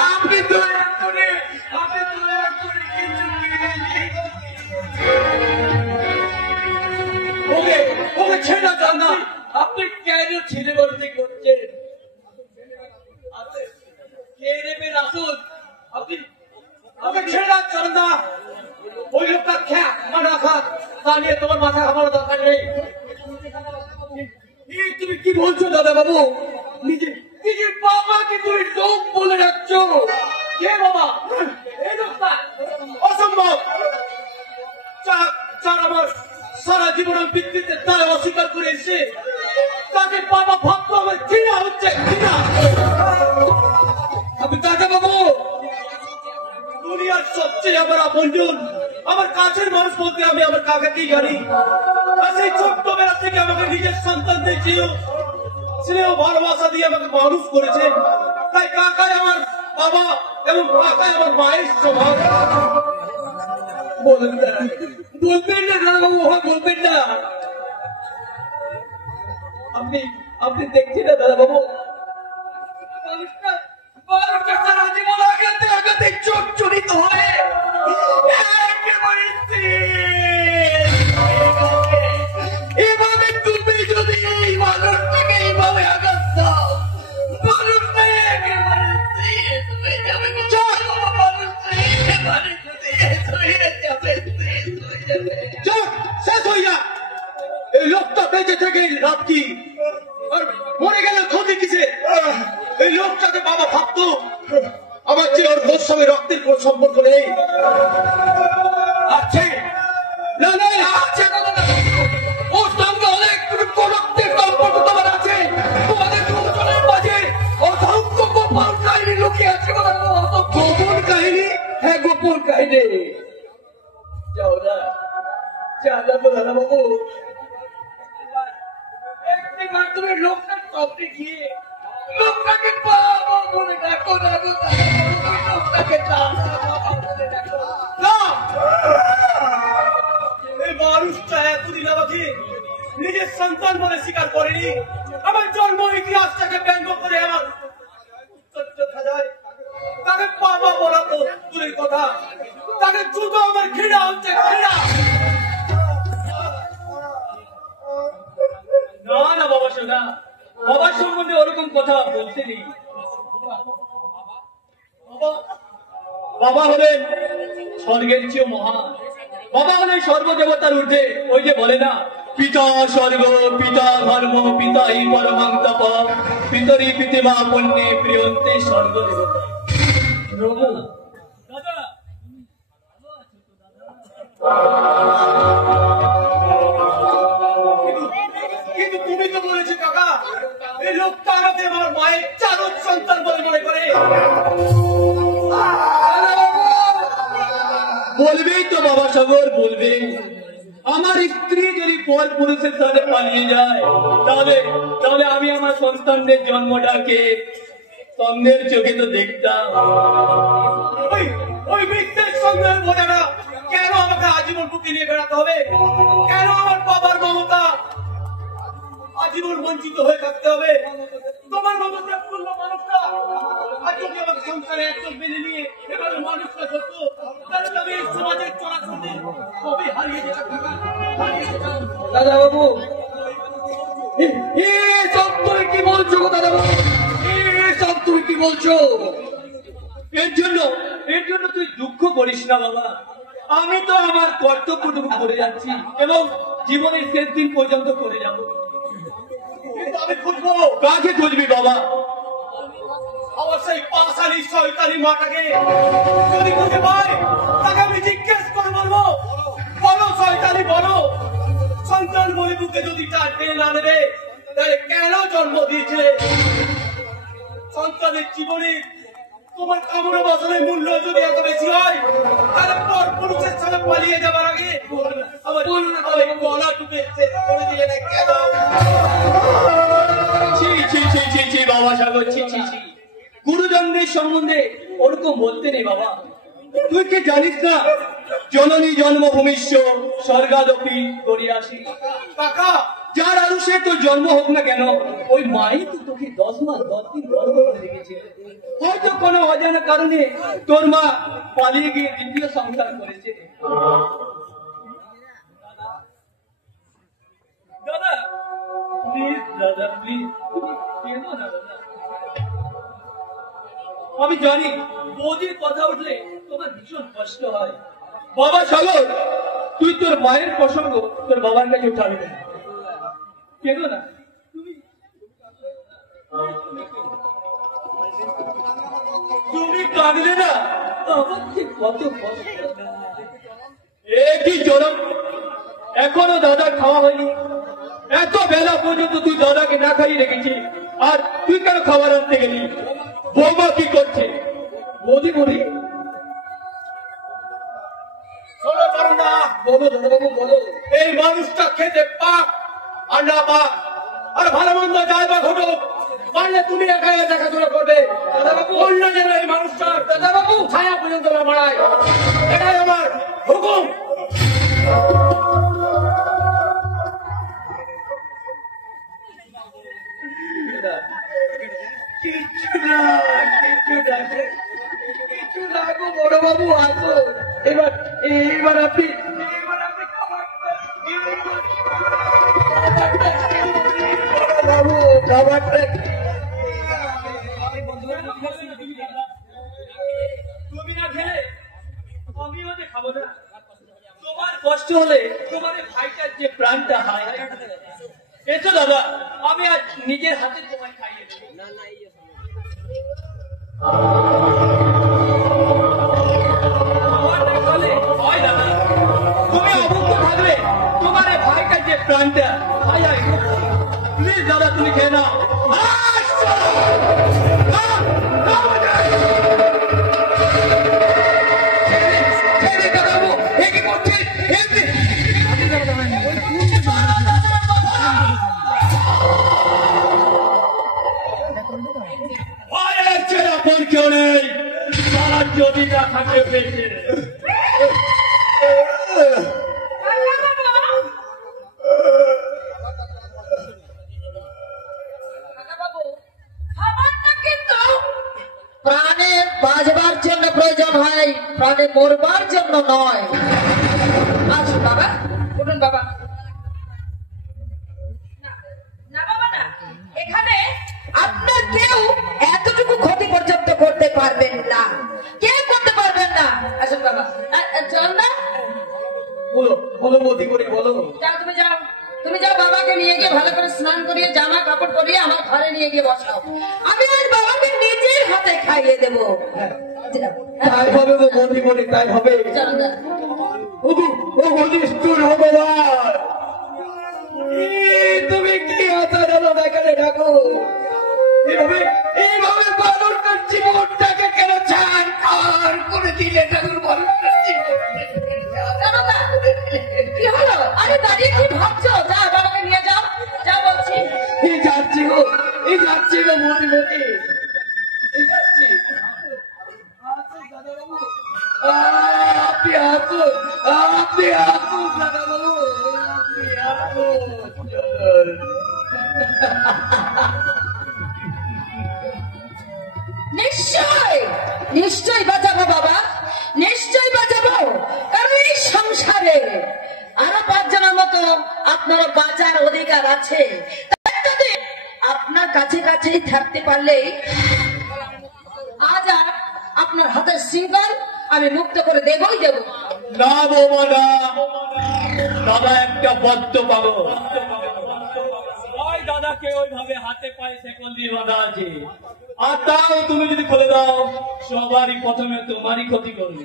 আপনি দয়া করে ওকে ছেড়ে যান না। আপনি কেন ছেলে বলতে করছেন? কে নেবেন আসুন, আপনি ওকে ছেড়ে যান না। ওই লোকটা মাথা খাত, তা নিয়ে তোমার মাথা খাবার দরকার নেই। তুমি কি বলছো দাদা বাবু? নিজের বাবাকে তুমি লোক বলে যাচ্ছ? কে বাবা? এই লোকটা অসম্ভব। চার আমার সারা জীবনের ভিত্তিতে তাই অস্বীকার করে এসে তাকে বাবা ভাবতে হবে। চিনা হচ্ছে চিনা। আপনি দাদা বাবু দুনিয়ার সবচেয়ে আমার আপনজন, আমার কাছের মানুষ বলতে আমি আমার কাকাকেই জানি। আর সেই ছোট্টবেলা থেকে আমাকে নিজের সন্তানদের চেয়েও স্নেহ ভালোবাসা দিয়ে আমাকে মানুষ করেছে। তাই কাকাই আমার বাবা এবং কাকাই আমার মায়ের সমান। বলবেন না, বলবেন না দাদাবাবু, বলবেন না। আপনি দেখছেন না দাদাবাবু, মানুষটা সারা জীবন আঘাতে আঘাতে চোট হয়ে একেবারে এভাবে তুমি যদি এই মানুষটাকে এইভাবে আঘাত দাও, মানুষটা একেবারে শেষ হয়ে যাবে। শেষ হয়ে যা। এই লোকটা বেঁচে থেকে লাভ কি? আর মরে গেলে ক্ষতি কিসে? এই লোকটাকে বাবা ভাবতো আমার যে ওর ঘোষ সঙ্গে রক্তের কোন সম্পর্ক নেই। আছে না, না আছে, ওর সঙ্গে অনেক রক্তের সম্পর্ক তোমার আছে। তোমাদের দুজনের মাঝে অসংখ্য গোপন কাহিনী লুকিয়ে আছে। গোপন কাহিনী? হ্যাঁ, গোপন কাহিনী। যাও না, যাবো দাদাবাবু। একবার তুমি লোকটার সামনে গিয়ে লোকটাকে বাবা বলে ডাকো না, লোকটাকে না। এই মানুষটা এতদিন আমাকে নিজের সন্তান বলে স্বীকার করেনি। আমার জন্ম ইতিহাসটাকে ব্যঙ্গ করে আমার তাকে বাবা বলা তো দূরের কথা, তাকে জুতো আমার ঘৃণা হচ্ছে, ঘৃণা। না না বাবা শোনা, বাবার সম্বন্ধে ওরকম কথা বলতে নেই। বাবা হলেন স্বর্গের চেয়েও মহান। বাবা হলেন সর্বদেবতার ঊর্ধ্বে। ওই যে বলে না, পিতা স্বর্গ, পিতা ধর্ম, পিতা হি পরমং তপ, পিতরি পিতিমা পুণ্যে প্রিয়ন্তে স্বর্গ দেবতা। দাদা কিন্তু তুমি তো বলেছো কাকা, এই লোকটা আমাকে আমার মায়ের চারজ সন্তান বলে মনে করে। বলবেই তো বাবা সাগর, বলবে। আমার স্ত্রী যদি পর পুরুষের সাথে পালিয়ে যায়, তাহলে আমি আমার সন্তানদের জন্মটাকে সন্ধ্যের চোখে তো দেখতাম। ওই মিথ্যের সন্দেহের বোঝাটা কেন আমাকে আজীবন বুকে নিয়ে বেড়াতে হবে? কেন আমার বাবার মমতা আজীবন বঞ্চিত হয়ে থাকতে হবে? তোমার মতো পূর্ণ মানুষটা আজ যদি আমার সংসারে একজন মেনে নিয়ে এবারে মানুষটা ধরতো, তাহলে আমি এই সমাজের চলাচলতে কবে হারিয়ে যেতাম। দাদা বাবু, সব তুমি কি বলছো দাদা বাবু? সব তুমি কি বলছো? এর জন্য তুই দুঃখ করিস না বাবা। আমি তো আমার কর্তব্যটুকু করে যাচ্ছি এবং জীবনের শেষ দিন পর্যন্ত করে যাব। আমি খুঁজবো। কাকে খুঁজবি বাবা? আমার সেই পাশালি শয়তানি মাটাকে যদি খুঁজে পাই, তাকে আমি জিজ্ঞেস করে বলবো, বলো শয়তানি বলো, সন্তান বলে বুকে যদি তার টেনে না নেবে, তাহলে কেন জন্ম দিয়েছে? সন্তানের জীবনে তোমার কামনা বাসনের মূল্য যদি এত বেশি হয়, তাহলে পর পুরুষের সাথে পালিয়ে যাবার আগে আমার গলা টুকে করে দিলে না কেন? বাবা সাগর, গুরুজনদের সম্বন্ধে ওরকম বলতে নেই বাবা। তুই কি জানিস না, জননী জন্মভূমিষ্য স্বর্গাদপি করিয়াসি। কাকা, যার আদর্শে তোর জন্ম হোক না কেন, ওই মাই তো তোকে 10 মাস 10 দিন গর্ভ করে রেখেছে। হয়তো কোনো অজানা কারণে তোর মা পালিয়ে গিয়ে দ্বিতীয় সংসার করেছে। দাদা প্লিজ, দাদা প্লিজ, কেন না দাদা? আমি জানি বৌদির কথা উঠলে তোমার ভীষণ কষ্ট হয়। বাবা সাগর, তুই তোর মায়ের প্রসঙ্গ তোর বাবার কাছে উঠাবি না, কেন না? তুমি কাঁদলে না আমার যে কত কষ্ট। একই জনম এখনো দাদা খাওয়া হয়নি। এত বেলা পর্যন্ত তুই দাদাকে না খাইয়ে রেখেছিস, আর তুই কেন খাবার আনতে গেলি? বৌমা কি করছে? বৌদি বলি শোনো বলো দাদাবাবু বলো। এই মানুষটা খেতে পাক আর না পাক, আর ভালো মন্দ যায় বা ঘটুক, পারলে তুমি একাই দেখাশোনা করবে দাদাবাবু। অন্য যেন এই মানুষটার দাদাবাবু ছায়া পর্যন্ত না বাড়ায়, এটাই আমার হুকুম। কিছু না গো বড় বাবু, আসো এবার আপনি বাবু খাবারটা তুমি না খেলে আমিও যে খাবো না। তোমার কষ্ট হলে তোমার এই ভাইটার যে প্রাণটা হায় হায়। এসো দাদা, আমি আজ নিজের হাতে তোমায় খাইয়ে দেবো। হয় দাদা, তুমি অভুক্ত থাকলে তোমার এই ভাইটার যে প্রাণটা হায় হায়। প্লিজ দাদা, তুমি খেয়ে নাও। কেউ নেই তারা যদি না থাকে পেয়েছে। প্রাণে বাঁচবার জন্য প্রয়োজন হয়, প্রাণে মরবার জন্য নয়। আসুন বাবা, উঠুন বাবা। না বাবা না, এখানে আপনার কেউ এতটুকু ক্ষতি পর্যন্ত করতে পারবেন না, কেউ করতে পারবেন না। আসুন বাবা, চল না। বলো বলো বৌদি করে বলো। যাও, তুমি যাও বাবাকে নিয়ে গিয়ে ভালো করে স্নান করিয়ে জামা কাপড় পরিয়ে আমার ঘরে নিয়ে গিয়ে বসাও। আমি আজ বাবাকে নিজের হাতে খাইয়ে দেবো। তাই হবে গো বৌদি করে, তাই হবে। চলো না। ভগবান, তুমি কি অসাধারণ এখানে ডাকো? এইভাবে মানুষটার জীবনটাকে কেন চান আর করে দিলে ঠাকুর? মানুষটার জীবন কি হলো? আরে দাঁড়িয়ে কি ভাবছো? যাও বাবাকে নিয়ে যাও, যা বলছি। যাচ্ছি গো বৌদি বৌদি, যাচ্ছি। দাদাবাবু আপনি আসুন, দাদাবাবু আপনি আসুন। নিশ্চয়ই বাঁচাবো বাবা, নিশ্চয়ই বাঁচাবো। কারণ এই সংসারে আরো 5 জনের মতো আপনার বাঁচার অধিকার আছে। তাই যদি আপনার কাছে কাছেই থাকতে পারলেই আজ আর আপনার হাতের শৃঙ্খল আমি মুক্ত করে দেবই দেব। না বৌমা না, দাদা একটা বদ্ধ পাগল। ওই দাদাকে ওইভাবে হাতে পায়ে শেকল দিয়ে বাঁধা আছে, আর তাও তুমি যদি খুলে দাও সবারই প্রথমে তোমারই ক্ষতি করবে।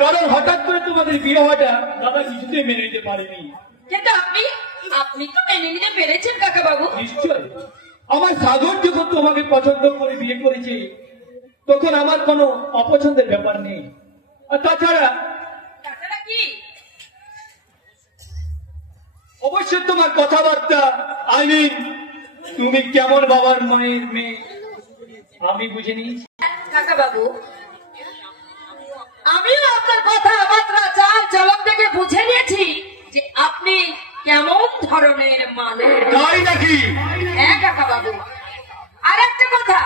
কারণ হঠাৎ করে তোমাদের বিয়ে হওয়াটা দাদা কিছুতেই মেনে নিতে পারেনি। কিন্তু আপনি তো মেনে নিতে পেরেছেন কাকা বাবু। নিশ্চয়, আমার সাগর যখন তোমাকে পছন্দ করে বিয়ে করেছে তখন আমার কোনো অপছন্দের ব্যাপার নেই। আর তাছাড়া কি অবশ্যই তোমার কথাবার্তা, আই মিন তুমি কেমন বাবার মায়ের মেয়ে আমি বুঝে নিয়েছি। কাকা বাবু, আমিও আপনার কথাবার্তা চাল চলন থেকে বুঝে নিয়েছি যে আপনি কেমন ধরনের মানুষ। তাই নাকি? হ্যাঁ কাকা বাবু, আর একটা কথা,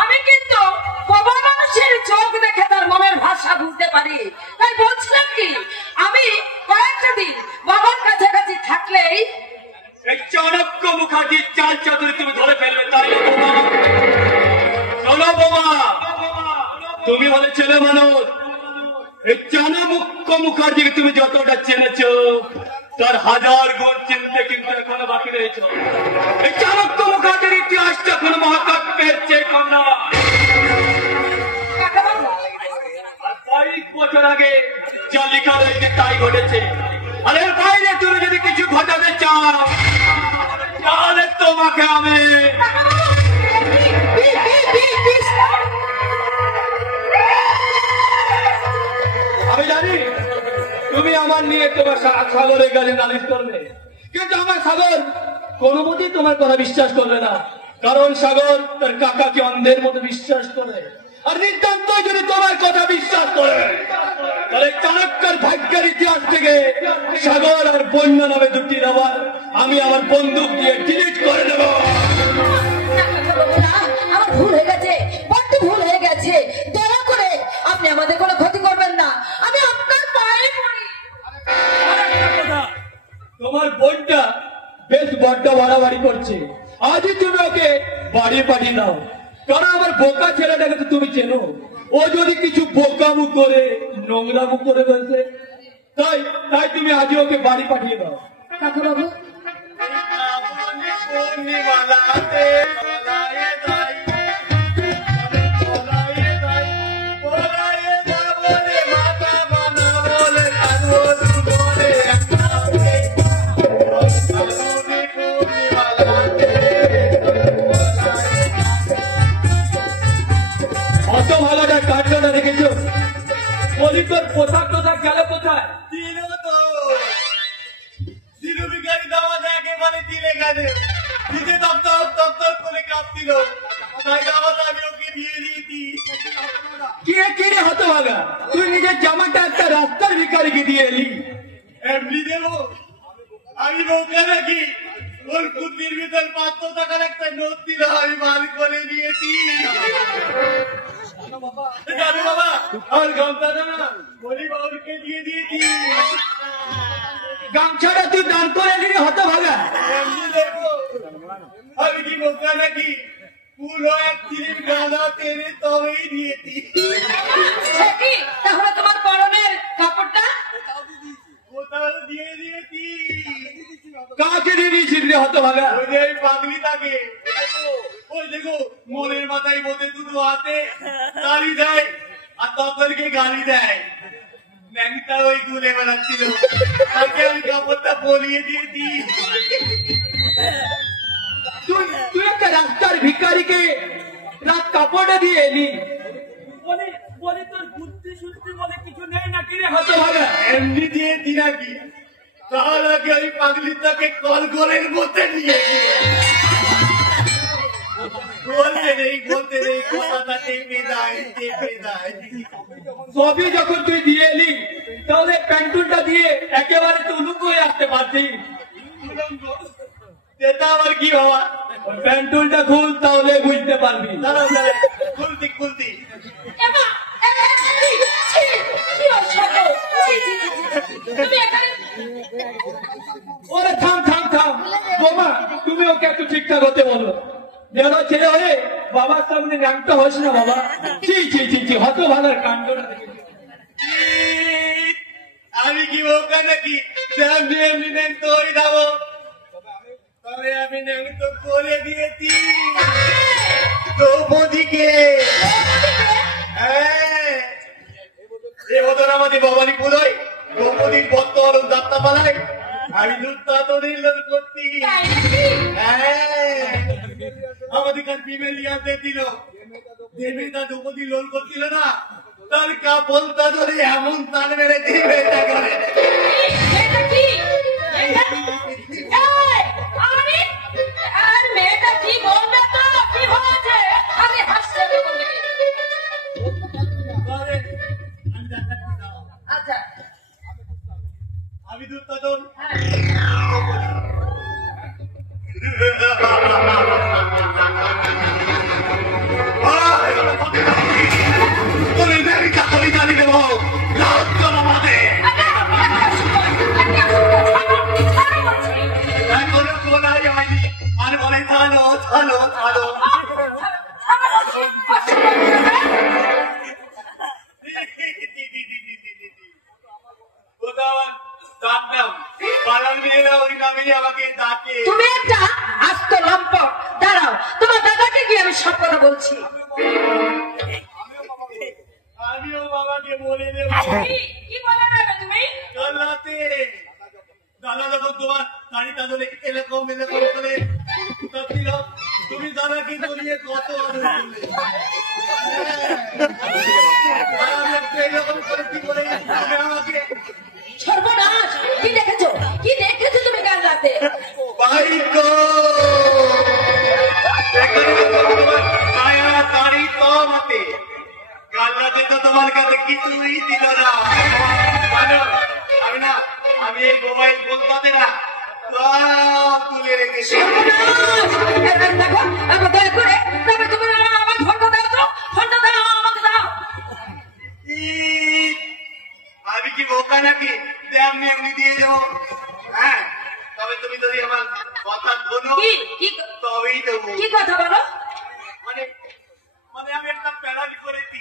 আমি কিন্তু বাবা মানুষের চোখ দেখে তার মনের ভাষা বুঝতে পারি। তাই বলছিলাম কি, আমি কয়েকটা দিন বাবার কাছাকাছি থাকলেই এই চাণক্য মুখার্জির চাল চাতুরি তুমি ধরে ফেলবে, তাই না বোমা? শোনো বোমা, তুমি বলে ছেলে মানুষ, এই চাণক্য মুখার্জিকে তুমি যতটা চেনেছ তার 1000 গুণ চিনতে কিন্তু এখনো বাকি রয়েছে। এই চাণক্য মুখার্জির ইতিহাসটা কোন মহাকাব্যের চেয়ে কম না। আর 22 বছর আগে যা লেখা রয়েছে তাই ঘটেছে। আর এর বাইরে তুমি যদি কিছু ঘটাতে চাও তাহলে তোমাকে আমি জানি আমার নিয়ে তোমার সাগরের কাছে নালিশ করবে, কিন্তু আমার সাগর কোনো মতেই তোমার কথা বিশ্বাস করবে না, কারণ সাগর তার কাকাকে অন্ধের মতো বিশ্বাস করে। আর নিতান্ত যদি তোমার কথা বিশ্বাস করে, তাহলে চাণক্যের ভাগ্যের ইতিহাস থেকে সাগর আর বন্যা নামে দুটি নাম আমি আমার বন্দুক দিয়ে ডিলিট করে দেব। আমার ভুল হয়ে গেছে, বড্ড ভুল হয়ে গেছে, দয়া করে আপনি আমাদের কোনো ক্ষতি করবেন না, আমি আপনার পায়ে পড়ি। তোমার বোনটা বেশ বড্ড বাড়াবাড়ি করছে, আজই তুমি ওকে বাড়ি পাঠিয়ে দাও, কারণ আমার বোকা ছেলেটাকে তো তুমি চেনো, ও যদি কিছু বোকামু করে নোংরামু করে ফেলছে, তাই তাই তুমি আজই ওকে বাড়ি পাঠিয়ে দাও। কাকু বাবু, অত ভালোটা কাটটা দেখেছো? বলি তোর পোশাক টোশাক গেল কোথায়? কিরে হতো ভাগা, তুই নিজের জামাটা একটা রাস্তার ভিখারিকে দিয়ে এলি। এমনি দেবো আমি বোকা নাকি? ওর কুতির ভিতর 500 টাকার একটা নোট দিল, আমি মাল করে নিয়েছি। জানো বাবা, আমার গামছাটা না বলি বাবুকে দিয়ে দিয়েছি। গামছাটা তুই দান করে এলি হতো ভাগা। এমনি দেবো আমি কি বোকা নাকি? পুরো 1 চিলির গাঁদা টেনে তবেই দিয়েছি। সে কি? তাহলে তোমার পরনের কাপড়টা কোথাও দিয়ে দিয়েছি। কাকে দিয়ে দিয়েছিস রে হতো ভাগা? ওই যে পাগলি থাকে, ওই দেখো মোলের মাথায় বোধে দুটো হাতে গালি দেয় আর তখনকে গালি দেয়, ন্যাংটা ওই গুলে বেড়াচ্ছিল, তাকে আমি কাপড়টা পরিয়ে দিয়েছি। তুই একটা রাস্তার ভিখারিকে রাত কাপড়টা দিয়ে এলি, বলে তোর বুদ্ধি শুদ্ধি বলে কিছু নেই নাকি রে হতো ভাগা? এমনি দিয়েছি নাকি? তার আগে ওই পাগলিটাকে কলগলের মধ্যে নিয়েছি। বলতে নেই কথাটা টেপে দেয়। সবই যখন তুই দিয়ে এলি, তাহলে প্যান্টুলটা দিয়ে একেবারে তুই উলুক হয়ে আসতে পারছিস। এটা আবার কি বাবা? প্যান্টুলটা খুল, তাহলে বুঝতে পারবি। দাঁড়াও খুলতি এমা, কি অসভ্য! তুমি এখানে ওরে থাম বোমা, তুমি ওকে একটু ঠিকঠাক হতে বলো। যেন ছেলে হয়ে বাবার সামনে ন্যাংটা হস না বাবা। ছি হতো ভালোর কাণ্ডটা দেখেছি। আমি কি বোকা নাকি? এমনি ন্যাংটো হয়ে যাবো, তবে আমি ন্যাংটো করে দিয়েছি দ্রৌপদীকে। হ্যাঁ, এ বছর আমাদের ভবানী পুজোয় দ্রৌপদীর বর্তমান যাত্রা পালায় আমি দুর্দাতনের লোক করছি। হ্যাঁ, আমাদের কাছে ফিমেলিয়াতে দিল, দেবীটা দ্রৌপদী লোন করছিল না, তার কাপড়টা ধরে এমন তার মেরে দিবে এটা করে। মেয়েটা কি? আর মেয়েটা কি বলবে তো? কি হয়েছে? আমি হাসতে দেবো নাকি? আচ্ছা, আমি দুর্দাতন জানি দেবো আমাদের এখনো কোনায় হয়নি, আর বলে থালো তুমি একটা আস্ত লম্পট। দাঁড়াও, তোমার দাদাকে গিয়ে আমি সব কথা বলছি। আমিও বাবাকে বলে দেবো। কি বলে নেবে তুমি? কাল রাতে দাদা যখন তোমার গাড়িটা ধরে এরকম করে উঠাচ্ছিল, তুমি দাদাকে ধরিয়ে কত আদর করলে। আর আমি একটু এরকম করে কি করে তুমি আমাকে সর্বনাশ! ওই তো এখানে তো তোমার ছায়া তারি তো মতে কাল রাতে তো তোমার কাছে কিছুই দিল না জানো, আমি এই মোবাইল বলতে না সব তুলে রেখেছি। দেখো আমার দয়া করে তবে তুমি আমার ফোনটা দাও তো, ফোনটা দাও আমাকে দাও। আমি কি বোকা নাকি এমনি এমনি দিয়ে যাবো? হ্যাঁ, তবে তুমি যদি আমার কথা শোনো তবেই দেবো। কি কথা বলো? মানে আমি একটা প্যারাডি করেছি।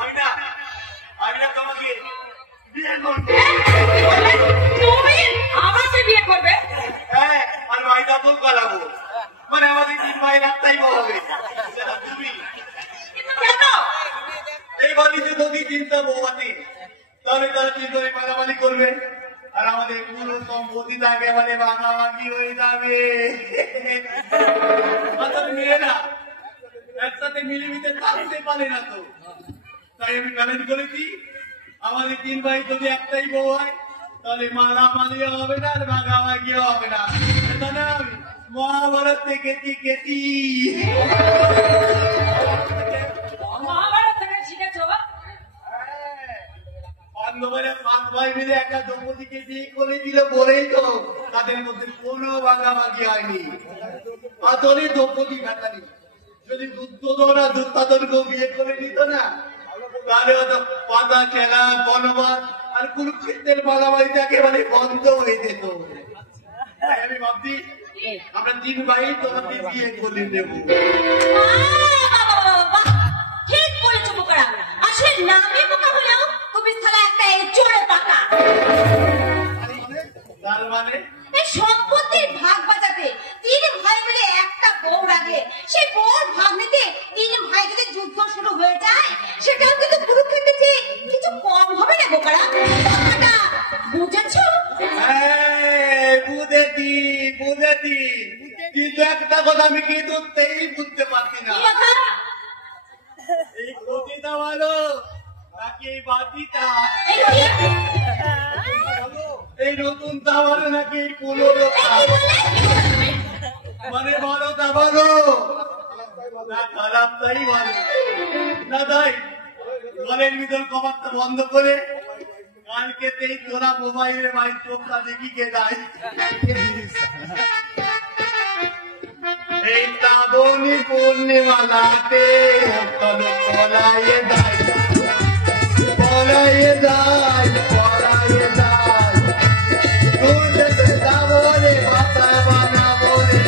আমি না তোমাকে বিয়ে করবো। তুমি আমাকে বিয়ে করবে? হ্যাঁ, আর ভাইটা তো করাবো। মানে আমাদের 3 ভাই রাস্তাই হবে তুমি। কেন? এই বাড়িতে যদি চিন্তা বৌবাতি তাহলে তারা চিন্তায় মারামারি করবে আর আমাদের পুরো সম্পত্তিটা একেবারে ভাগাভাগি হয়ে যাবে। মেয়ে না একসাথে মিলেমিশে থাকতে পারে না তো, তাই আমি প্ল্যান করেছি আমাদের 3 ভাই যদি একটাই বউ হয় তাহলে মারামারিও হবে না আর ভাগাভাগিও হবে না। এটা না আমি মহাভারত দেখেছি কেটি। মহাভারত থেকে শিখেছো? পাণ্ডবেরা 5 ভাই মিলে একটা দ্রৌপদীকে বিয়ে করে দিল বলেই তো তাদের মধ্যে কোনো ভাগাভাগি হয়নি। আদরে দ্রৌপদী ঘাটালি যদি দুর্যোধন আর দুঃশাসনকেও বিয়ে করে নিত না তাহলে হয়তো পাতা খেলা বনবাস আর কুরুক্ষেত্রের মারামারিটা একেবারে বন্ধ হয়ে যেত। তাই আমি ভাবছি আমরা 3 ভাই তোমাকে বিয়ে করে নেব। ঠিক বলেছো বোকারা, আসলে নামে বোকা হলেও তুমি শালা একটা চোরে পাকা। তার মানে এই সম্পত্তির ভাগ বাঁচাতে 3 ভাই মিলে একটা বউ রাখে, সেই বউর ভাগ নিতে 3 ভাই যদি যুদ্ধ শুরু হয়ে যায় সেটাও কিন্তু কুরুক্ষেত্রের চেয়ে কিছু কম হবে না বোকারা। কথাটা বুঝেছো? বুঝেছি কিন্তু একটা কথা আমি কিছুতেই বুঝতে পারছি না, এই ক্ষতিটা ভালো নাকি এই বাতিটা, এই নতুনটা ভালো নাকি এই পুরোনোটা, মানে ভালোটা ভালো না খারাপটাই ভালো না? তাই ঘরের ভিতর কবারটা বন্ধ করে কালকে তেই তোরা মোবাইলের বাড়ির চোখটা দেখি কে যায়। এই শ্রাবণী পূর্ণিমা রাতে পলাইয়ে যায় পলাইয়ে যায় পলাইয়ে যায় তোর দেশে যাবো রে বাতা বানাবো রে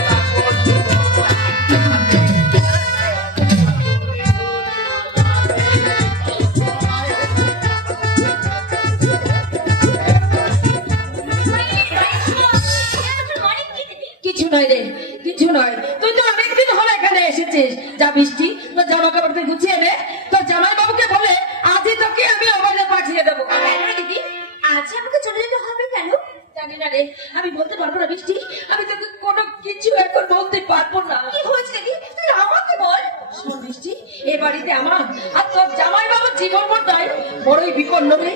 কিছু নয় রে, কিছু নয়। তুই তো অনেকদিন হলো এখানে এসেছিস। যা বৃষ্টি তোর জামা কাপড়কে গুছিয়ে নে, তোর জামাই বাবুকে বলে আজই তোকে আমি মোবাইলে পাঠিয়ে দেবো। দিদি আজ আমাকে চলে যেতে হবে কেন? জানি না রে, আমি বলতে পারবো না বৃষ্টি, আমি তোকে কোনো কিছু এখন বলতে পারবো না। কি হয়েছে দিদি তুই আমাকে বল। শোন বৃষ্টি, এ বাড়িতে আমার আর তোর জামাই বাবুর জীবন নয় বড়ই বিপন্ন রে।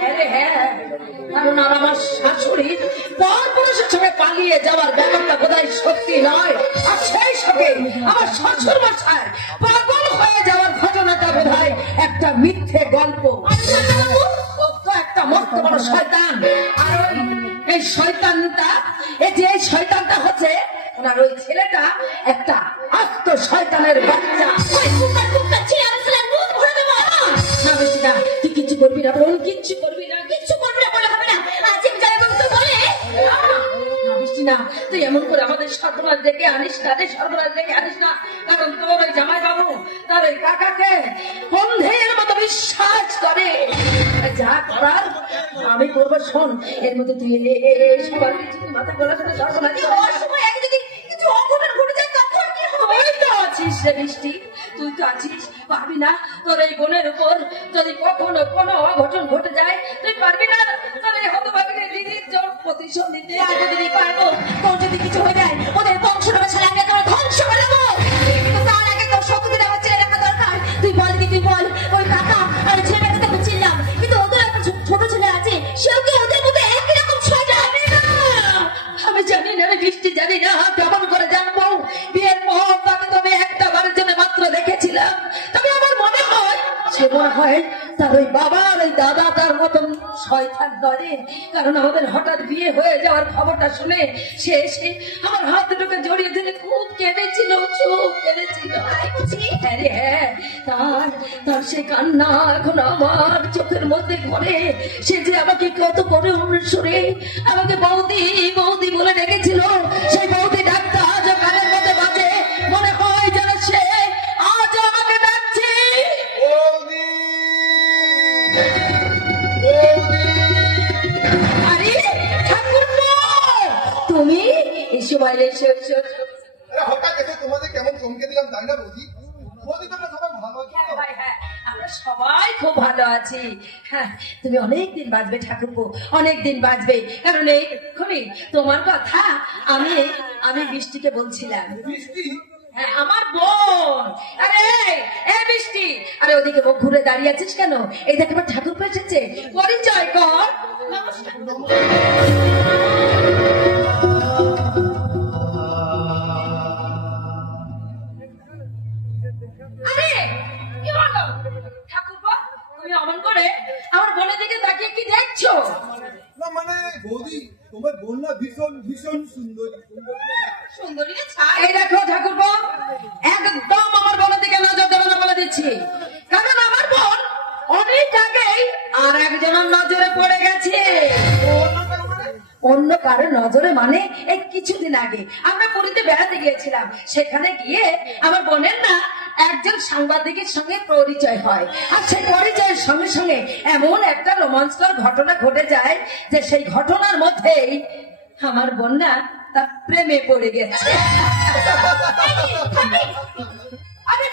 হ্যাঁ রে হ্যাঁ, কারণ আর আমার শাশুড়ি পরপুরুষের সঙ্গে পালিয়ে যাওয়ার ব্যাপারটা বোধহয় সত্যি নয়, আর সেই সঙ্গে আমার শ্বশুর মশাই পাগল হয়ে যাওয়ার ঘটনাটা বোধহয় একটা মিথ্যে গল্প। ও তো একটা মস্ত বড় শয়তান, আর এই শয়তানটা এই শয়তানটা হচ্ছে ওনার ওই ছেলেটা একটা আস্ত শয়তানের বাচ্চা। তুই কিচ্ছু করবি না বোন, কিচ্ছু করবি না, কিচ্ছু করবি না বলে হবে না। আজকে যাই বলতে বলে বৃষ্টি না, তুই এমন করে আমাদের সর্বনাশ ডেকে আনিস না রে, সর্বনাশ ডেকে আনিস না। কারণ তোর ওই জামাই বাবু তার ওই কাকাকে অন্ধের মতো বিশ্বাস করে। যা করার আমি করবো। শোন, এর মধ্যে তুই সবার কিছু মাথা গলা করে সর্বনাশ সময় আগে যদি কিছু অঘটন ঘটে যায় তখন কি হবে? তুই তো আছিস রে বৃষ্টি, তুই তো আছিস, পারবি না? তোর এই বোনের উপর যদি কখনো কোনো অঘটন ঘটে যায় তুই পারবি না তোর এই হতভাগিনী দিদির জোর প্রতিশোধ নিতে? আর যদি পারবো, তোর যদি কিছু হয়ে যায় ওদের বংশটা ছেলে তোর ধ্বংস করে দেবো। কিন্তু তার আগে তোর শত্রুদের আমার ছেলে রাখা দরকার। তুই বল দিদি বল, ওই কাকা আর ছেলেটাকে তো চিনলাম, কিন্তু ওদের একটা ছোট ছেলে আছে, সেও কি ওদের মধ্যে একই রকম ছয়টা হবে না? আমি বৃষ্টি জানি না কেমন করে জানবো? বিয়ের পর তাকে তবে একটা বারের জন্য মাত্র দেখেছিলাম। তবে আমার মনে হয় সে মনে হয় তার ওই বাবা আর ওই দাদা তার মতন শয়তান নয়। কারণ আমাদের হঠাৎ বিয়ে হয়ে যাওয়ার খবরটা শুনে সে এসে আমার হাত দুটোকে জড়িয়ে ধরে খুব কেঁদেছিল, খুব কেঁদেছিল। হ্যাঁ রে, হ্যাঁ, তার সে কান্না এখন আমার চোখের মধ্যে ঘরে। সে যে আমাকে কত করে সুরে আমাকে বৌদি বৌদি বলে ডেকেছিল, সেই বৌদি ডাক্তার আজ কানের মধ্যে বাজে। মনে হয় যেন সে আজ আমাকে ডাকছে। বৌদি, বৌদি। আরে ঠাকুরপো, তুমি এসো বাইরে, এসো এসো। আরে হঠাৎ এসে তোমাদের কেমন চমকে দিলাম তাই না বৌদি? বৌদি তোমরা সবাই ভালো আছো তো? ভাই, হ্যাঁ, আমরা সবাই খুব ভালো আছি। হ্যাঁ, তুমি অনেকদিন বাঁচবে ঠাকুরপো, অনেকদিন বাঁচবে। কারণ এক্ষুনি তোমার কথা আমি বৃষ্টিকে বলছিলাম। বৃষ্টি? হ্যাঁ, আমার বোন। আরে এই বৃষ্টি, আরে ওদিকে মুখ ঘুরে দাঁড়িয়ে আছিস কেন? এই দেখ আমার ঠাকুরপো এসেছে, পরিচয় কর। আরে কি হলো ঠাকুরপো? তুমি অমন করে আমার বোনের দিকে তাকিয়ে কি দেখছো? না মানে বৌদি, তোমার বোন না ভীষণ ভীষণ সুন্দর। সুন্দরী ছাই। এই দেখো ঠাকুরপো, একদম আমার বোনের দিকে নজর দেবে না বলে দিচ্ছি। কারণ আমার বোন অনেক আগেই আর একজনের নজরে পড়ে গেছে। অন্য কারো নজরে মানে এই কিছুদিন আগে আমরা পুরীতে বেড়াতে গিয়েছিলাম। সেখানে গিয়ে আমার বোনের না একজন সাংবাদিকের সঙ্গে পরিচয় হয়। আর সেই পরিচয়ের সঙ্গে সঙ্গে এমন একটা রোমাঞ্চকর ঘটনা ঘটে যায় যে সেই ঘটনার মধ্যেই আমার বোন না তার প্রেমে পড়ে গেছে। আরে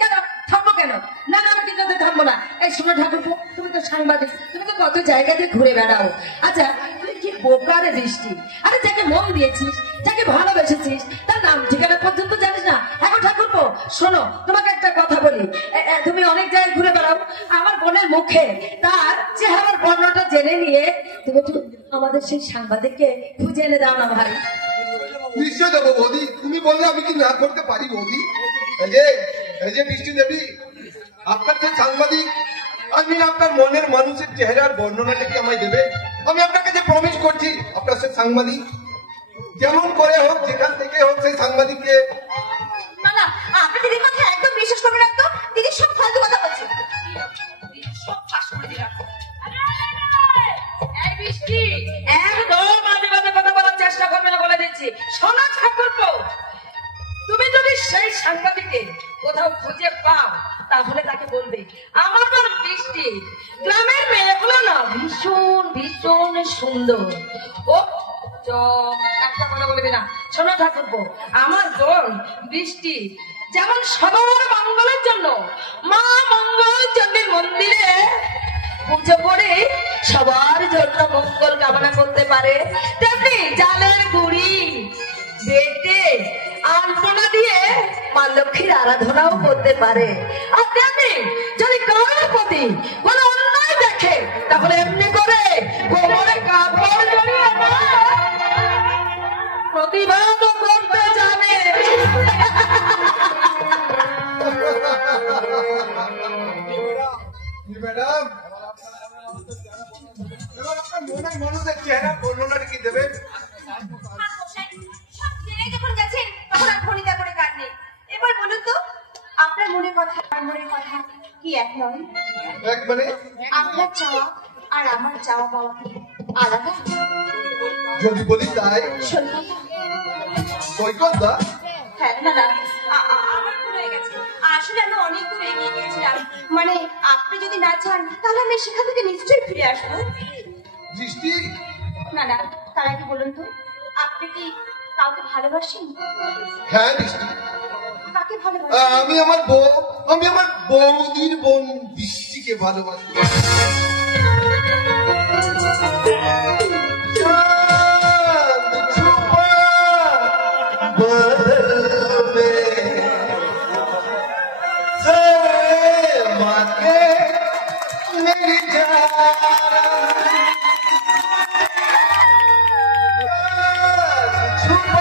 কেন থামবো কেন? না না, আমি কিন্তু থামবো না। এই শোনো ঠাকুরপো, তুমি তো সাংবাদিক, তুমি তো কত জায়গা দিয়ে ঘুরে বেড়াও। আচ্ছা তুই কি বোকারে বৃষ্টি? আরে যাকে মন দিয়েছিস, যাকে ভালোবেসেছিস, তার নাম ঠিকানা পর্যন্ত জানিস না? এখন ঠাকুরপো শোনো, তোমাকে একটা কথা বলি। তুমি অনেক জায়গায় ঘুরে বেড়াও, আমার বোনের মুখে তার চেহারার বর্ণটা জেনে নিয়ে তুমি একটু আমাদের সেই সাংবাদিককে খুঁজে এনে দাও না ভাই। নিশ্চয় দেবো বৌদি, তুমি বললে আমি কি না করতে পারি বৌদি? এই যে বৃষ্টি দেবী, আপনার যে সাংবাদিক, আমি আপনার মনের মানুষের চেহারার বর্ণনাটা কি আমায় দেবে? আমি আপনাকে যে প্রমিস করছি, আপনার সে সাংবাদিক যেমন করে হোক, যেখান থেকে হোক, সেই সাংবাদিককে। না না, আপনি দিদির কথা একদম বিশ্বাস করবেন না তো। দিদি সব ফালতু কথা বলছে, সব ফাঁস করে দিলাম। এই বৃষ্টি, একদম বাজে বাজে কথা বলার চেষ্টা করবে না বলে দিচ্ছি। শোনো ঠাকুরপো, তুমি যদি সেই সাংবাদিককে কোথাও খুঁজে পাও তাহলে তাকে বলবে আমার নাম বৃষ্টি, গ্রামের মেয়েগুলো না ভীষণ ভীষণ সুন্দর। ও একটা কথা বলবি না। শোনো ঠাকুরপো, আমার বোন বৃষ্টি যেমন সবার মঙ্গলের জন্য মা মঙ্গল চণ্ডীর মন্দিরে পুজো করে সবার জন্য মঙ্গল কামনা করতে পারে, তেমনি জালের গুড়ি বেটে আলপনা দিয়ে মা লক্ষ্মীর আরাধনাও করতে পারে। আর তেমনি যদি কারোর প্রতি কোনো অন্যায় দেখে তাহলে এমনি করে কোমরে কাপড় জড়িয়ে প্রতিবাদ করতে জানে। ম্যাডাম, এবার আপনার মনের মানুষের চেহারা বর্ণনাটা কি দেবে? যখন গেছেন তখন আর ফোনিতা করে কাজ নেই। এবার বলুন তো, আপনার মনের কথা আর মনের কথা কি এক নয়? এক মানে? আপনার চাওয়া আর আমার চাওয়া পাওয়া কি আলাদা? যদি বলি তাই সৈকত, সৈকত দা? হ্যাঁ না না, আমার ভুল হয়ে গেছে। আসলে আমি অনেক দূর এগিয়ে গিয়েছিলাম। মানে আপনি যদি না চান তাহলে আমি সেখান থেকে নিশ্চয়ই ফিরে আসবো। বৃষ্টি, না না, তার আগে বলুন তো, আপনি কি কাউকে ভালোবাসেন? হ্যাঁ বৃষ্টি, কাকে ভালোবাসেন? আমি আমার বৌদির বোন বৃষ্টিকে ভালোবাসি। छुपा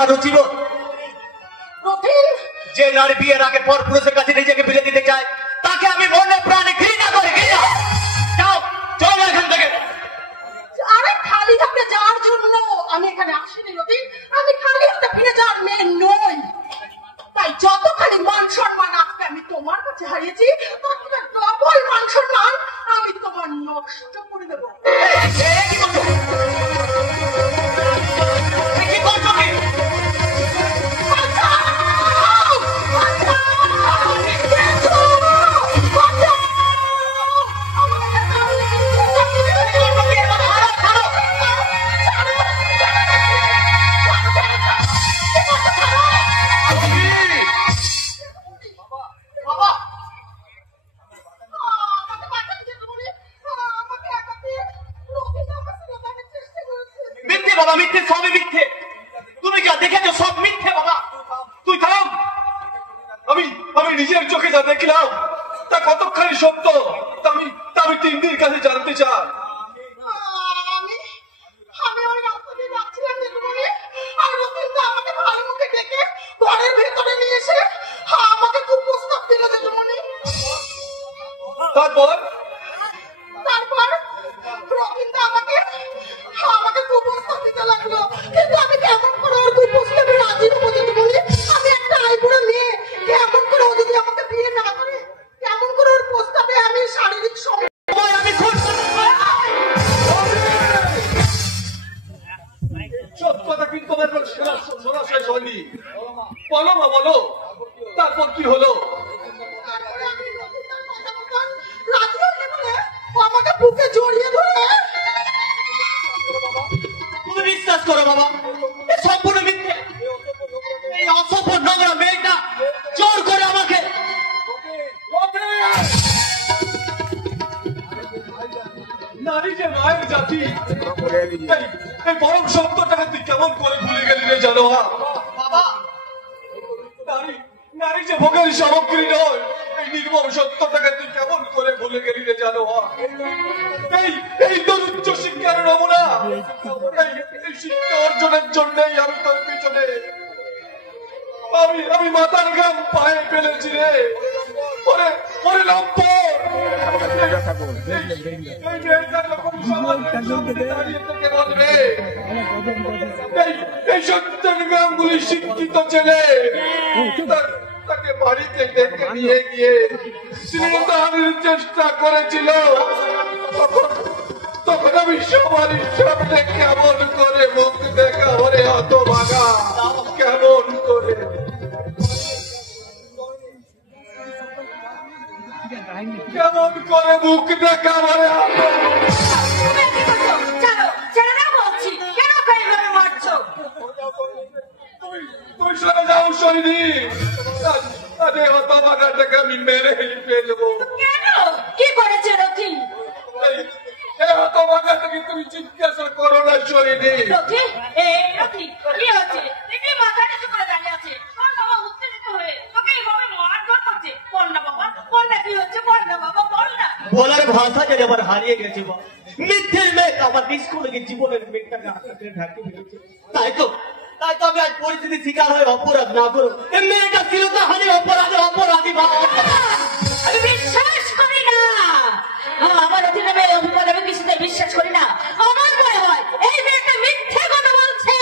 তোমার রুচিবোধ? যে নারী বিয়ের আগে পর পুরুষের কাছে নিজেকে বিলে দিতে চায় তাকে আমি মনে প্রাণে ঘৃণা করি। যাও চলো এখান থেকে। আরে খালি হাতে যাওয়ার জন্য আমি এখানে আসিনি রতিন, আমি খালি হাতে ফিরে যাওয়ার মেয়ে নই। তাই যতখানি মান সম্মান আজকে আমি তোমার কাছে হারিয়েছি, তার থেকে ডবল মান সম্মান আমি তোমার নষ্ট করে দেবো। বাবা মিথ্যে, সবই মিথ্যে। তুমি যা দেখেছো সব মিথ্যে বাবা। তুই থাম। আমি নিজের চোখে যা দেখলাম তা কতখানি সত্য তা আমি তিনদির কাছে জানতে চাই। আমি ওই রাস্তা দিয়ে যাচ্ছিলাম জেঠুমনি, আর রতিন তো আমাকে ভালো মুখে ডেকে ঘরের ভেতরে নিয়ে এসে আমাকে খুব প্রস্তাব দিল জেঠুমনি। তারপর রতিন তো আমাকে খুব প্রস্তাব দিতে লাগলো, কিন্তু আমি কেমন করে ওর খুব প্রস্তাবে রাজি হবো জেঠুমনি? আমি একটা আইবুড়ো মেয়ে, কেমন করে ও যদি আমাকে বিয়ে না করে, কেমন করে ওর প্রস্তাবে আমি শারীরিক আমি খুব সব কথা কিন্তু আমার শোনা শেষ হয়নি। বলো মা বলো, তারপর কি হলো? রাজি হয়ে বলে ও আমাকে বুকে জড়িয়ে ধরে। তুমি বিশ্বাস করো বাবা, এ সম্পূর্ণ মিথ্যে। এই অসভ্য নোংরা মেয়েটা জোর করে আমাকে নারী যে মায়ের জাতি, এই পরম সত্যটাকে তুই কেমন করে ভুলে গেলি রে জানোয়া? বাবা নারী যে ভোগের সামগ্রী নয়, এই নির্মম সত্যটাকে তুই কেমন করে ভুলে গেলি রে জানোয়া? এই তোর উচ্চ শিক্ষার নমুনা, এই শিক্ষা অর্জনের জন্যই আমি তোর পিছনে আমি মাথার ঘাম পায়ে ফেলেছি রে। ওরে লম্পট, এই মেয়েটা যখন সমাজের সামনে দাঁড়িয়ে থেকে বলবে এই সন্তানগুলি শিক্ষিত ছেলে, তাকে বাড়িতে ডেকে নিয়ে গিয়ে শ্লীলতাহানির চেষ্টা করেছিল, তখন আমি সবার সামনে কেমন করে মুখ দেখা ওরে হতভাগা, কেমন করে মুখ দেখা ওরে তুমি সরে যাও সৈনী, আরে হতভাগাটাকে আমি মেরেই ফেলবো। কি করেছে রতিন? এই হতভাগাটাকে তুমি জিজ্ঞাসা করো না সৈনী। রতিন, রতিন কি হচ্ছে? দেখি মাথা নিচু করে দাঁড়িয়ে আছে, আর বাবা উত্তেজিত হয়ে তোকে এইভাবে মারধর করছে। বল না বাবা, বল না কি হচ্ছে, বল না বাবা, বল না। বলার ভাষা যে আমার হারিয়ে গেছে। মিথ্যের মেয়ে আমার নিষ্কলঙ্কের জীবনের মেঘটাকে আকাশে ঢাকিয়ে ফেলেছে। তাই তো আমি আজ পরিস্থিতির শিকার হয়ে অপরাধ না করো। এই মেয়েটা শ্লীলতাহানি অপরাধী বাবা। আমি বিশ্বাস করি না, আমার অধীনে মেয়ে অভিমান আমি কিছুতে বিশ্বাস করি না। আমার মনে হয় এই মেয়েটা মিথ্যে কথা বলছে।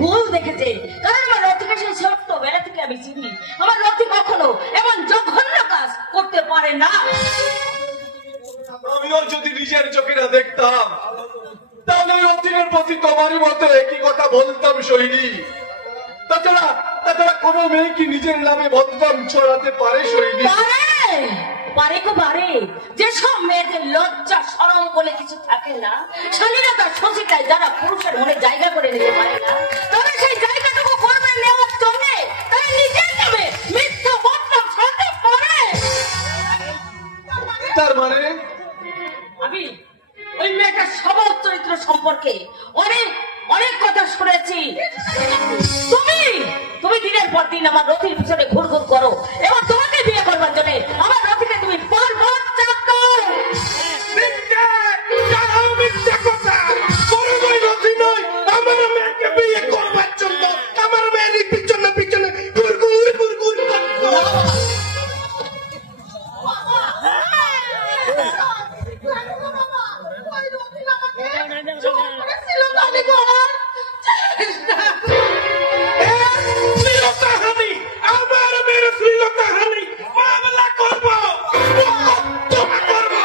ভুল দেখেছে, কারণ আমার রতিকে সেই ছোট্ট বেলা থেকে আমি চিনি। আমার রতি কখনো এমন জঘন্য কাজ করতে পারে না। আমিও যদি নিজের চোখে না দেখতাম তাহলে ওই অধীনের প্রতি তোমারই মতো একই কথা বলতাম সৈনী। তাছাড়া কোনো মেয়ে কি নিজের নামে বদনাম ছড়াতে পারে সৈনী? পারে। যেসব মেয়েদের লজ্জা শরম বলে কিছু থাকে না, স্বাধীনতার শোষিতায় যারা পুরুষের মনে জায়গা করে নিতে পারে না, তবে সেই জায়গাটুকু করবে নেওয়ার জন্য তাই নিজের নামে মিথ্যা বদনাম ছড়াতে পারে। তার মানে আমি ওই মেয়েটার স্বভাব চরিত্র সম্পর্কে অনেক কথা শুনেছি। তুমি দিনের পর দিন আমার রথির পিছনে ঘুর করো এবং তোমাকে বিয়ে করবার জন্য আমার রথিকে তুমি বারবার চাপ দাও। শ্লীলতাহানি, আমার মেয়ের শ্লীলতাহানি মামলা করবো, মোকদ্দমা করবো।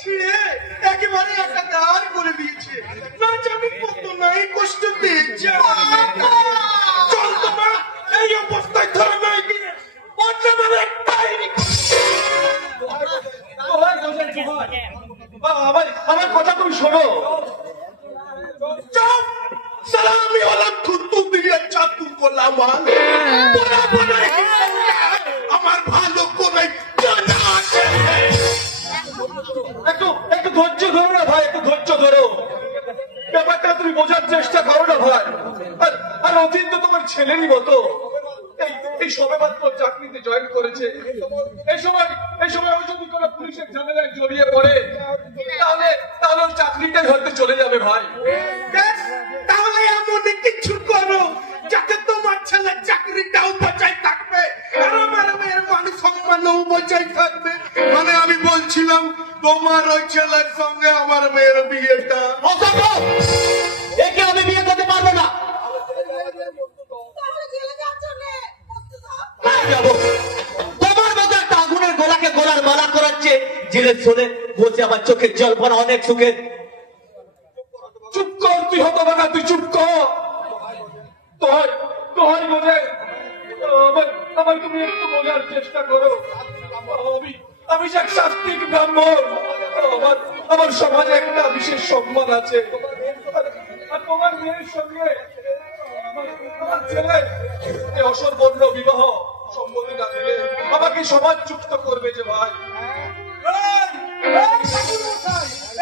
ছিঁড়ে একেবারে একটা দাঁড় করে দিয়েছে, না জানি কত নাই কষ্ট দিয়েছে। চল তোমার এই অবস্থায় ধরে নাই দিয়ে বদনামের ডায়েরি আমার কথা তুমি শোনো। চুপ! সালা আমি হলাম থুতু দিয়ে চাতু করলাম আমার ভালো করে জানা আছে। একটু একটু ধৈর্য ধরো না ভাই, একটু ধৈর্য ধরো। ব্যাপারটা তুমি বোঝার চেষ্টা করো না ভাই। আর অতীন তো তোমার ছেলেরই মতো, এই সবে মাত্র চাকরিতে জয়েন করেছে। এই সময় ও যদি কোনো পুলিশের ঝামেলায় জড়িয়ে পড়ে তাহলে ওর চাকরিটাই হয়তো চলে যাবে ভাই। তাহলে এমন কিছু করো যাতে তোমার ছেলের চাকরিটাও বজায় থাকবে আর আমার মেয়ের মান সম্মানও বজায় থাকবে। মানে আমি বলছিলাম তোমার ওই ছেলের সঙ্গে আমার মেয়ের বিয়েটা। অসম্ভব, একে আমি বিয়ে করতে পারবো না। যাবো তোমার মতো একটা আগুনের গোলাকে গোলার মালা করাচ্ছে জেলে শোনে বলছে আমার চোখের জল পড়া অনেক সুখের। চুপ কর তুই, হতো না তুই চুপ কর। তোহাই বোঝে আমার তুমি একটু বোঝার চেষ্টা করো। আমি যে এক শাস্ত্রিক ব্রাহ্মণ, আমার সমাজে একটা বিশেষ সম্মান আছে। আর তোমার মেয়ের সঙ্গে আমার ছেলে অসর্বর্ণ বিবাহ সম্মতি না দিলে আমাকে সমাজ যুক্ত করবে যে ভাই।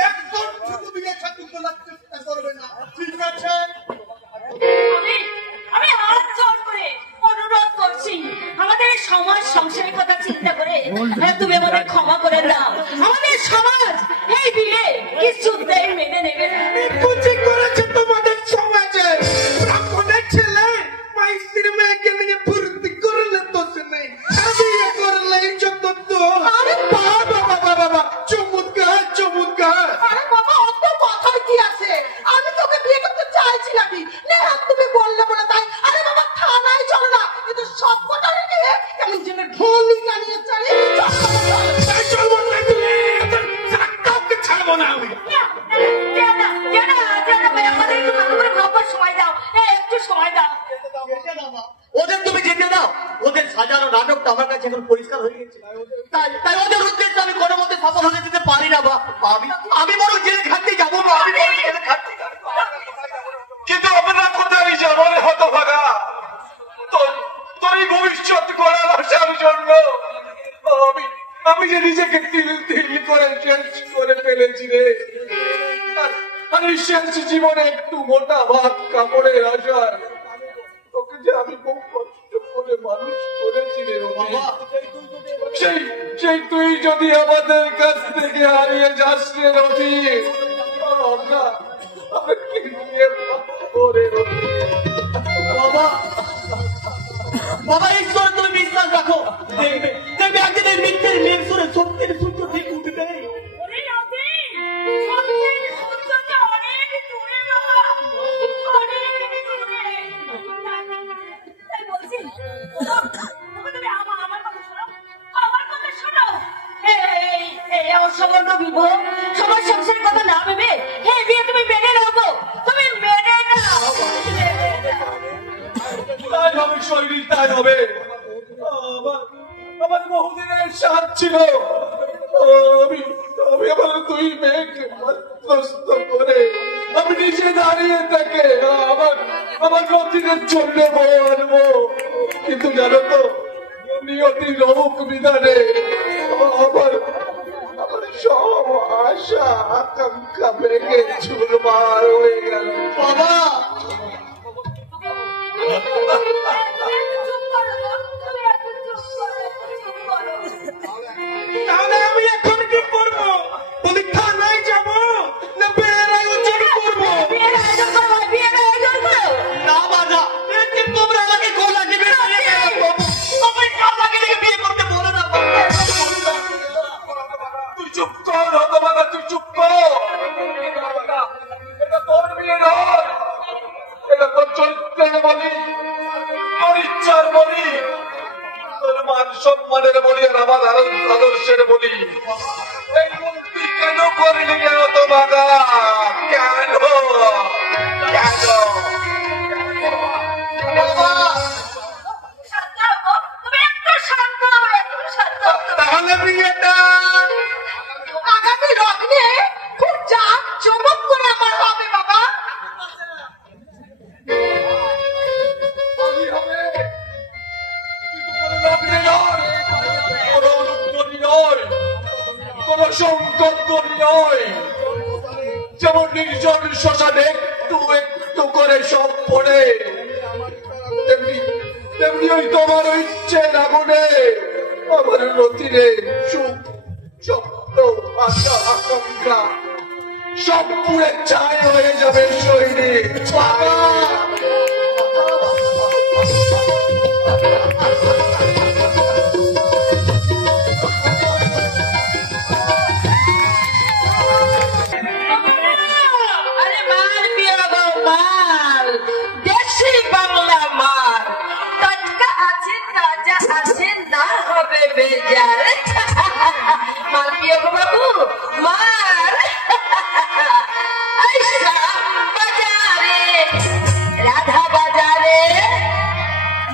একদম শুধু বিয়ে ছাত্র তোলার চেষ্টা করবে না, ঠিক আছে? আমি হাত জোর করে অনুরোধ করছি, আমাদের সমাজ সংসারের কথা চিন্তা করে তুমি আমাদের ক্ষমা করে দাও। আমাদের সমাজ এই বিয়ে কিছুতেই মেনে নেবে না। কুচি করেছে তোমাদের সমাজে। ব্রাহ্মণের ছেলে মাইসির মেয়েকে নিয়ে ফুর্তি করলে তো নেই, বিয়ে করলে যত তো। আরে বাবা বাবা বাবা, চমৎকার চমৎকার। আরে বাবা, অত কথার কি আছে? আমি তোকে বিয়ে করতে চাইছিলাম, তুমি বললে বলে তাই। আরে বাবা, থানায় চল না, কিন্তু সব কটা রেখে কেমন যেন ঢোলি জানিয়ে চলে। চলবো না, কাউকে ছাড়বো না আমি। আমাদের একটু ভালো করে ভাববার সময় দাও, একটু সময় দাও। ওদের তুমি যেতে দাও, ওদের সাজানো নাটকটা আমার কাছে এখন পরিষ্কার হয়ে গেছে। তাই ওদের উদ্দেশ্যে আমি কোনো মতে সফল হতে দিতে পারি না। বা আমি বড় জেলে খাটতে যাবো না, আমি বড় জেলে খাটতে যাবো। কিন্তু আমরা কোথায় যাবো রে হতভাগা? তোরই ভবিষ্যৎ করার আশার জন্য আমি যে নিজেকে তিল তিল করে শেষ করে ফেলেছি রে। আর এই শেষ জীবনে একটু মোটা ভাত কাপড়ের আশার তোকে যে আমি খুব কষ্ট করে মানুষ করেছি রে বাবা। সেই তুই যদি আমাদের কাছ থেকে হারিয়ে যাস রে রবি, আমরা কি নিয়ে করে রবি? বাবা ঈশ্বরে তুমি বিশ্বাস রাখো, দেখবে একদিন এই মিথ্যের মেয়ের সুরে সত্যের সূর্য ঠিক উঠবে। অসামান্য বিবাহ সবার সংসারের কথা না ভেবে এই বিয়ে তুমি মেনে নাও গো, তুমি মেনে নাও। তাই হবে শরীর, তাই হবে। আমার বহুদিনের সাথ ছিল। আমি আমার দুই মেয়েকে প্রস্ত করে আমি নিজে দাঁড়িয়ে থাকে আমার রতিনের জন্য বউ আনবো। কিন্তু জানো তো, নিয়তি রোগ বিধানে আমার সব আশা আকাঙ্ক্ষা ভেঙে চুরমার হয়ে গেল বাবা। তাহলে আমি এখন কি করবো? বলি থানায় যাবো না বিয়ের আয়োজন করবো? বিয়ের আয়োজন করো, বিয়ের আয়োজন প্রাণের বলি, তোর ইচ্ছার বলি, তোর মান সম্মানের বলি, আর আমার আদর্শের বলি। এই মুক্তি কেন করলি এত বাধা? কেন কেন? তাহলে বিয়েটা আগামী লগ্নে খুব জাক জমক করে আমার হবে বাবা। কোন সংকট নয়, যেমন নির্জন শ্মশানে একটু একটু করে সব পড়ে, তেমনি ওই তোমার ইচ্ছের আগুনে আমার নতিরে সুখ, স্বপ্ন, আশা, আকাঙ্ক্ষা সব পুড়ে ছাই হয়ে যাবে সৈনিক। বাবা আরে মাল পিও গো মাল, দেশি বাংলা মাল, টাটকা আছে তাজা আছে না হবে বেজার। মাল পিও গো বাবু মাল। এই শ্যাম বাজারে রাধা বাজারে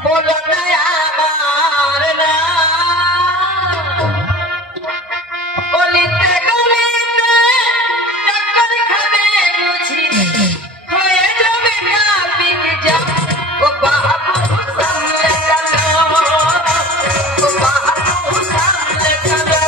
বলো না আমার নাম, বলিতে গলিতে টক্কর খাবে বুঝি, হয়ে যাবে ট্রাফিক জ্যাম। ও বাবু সামনে চলো, ও বাবু সামনে চলো।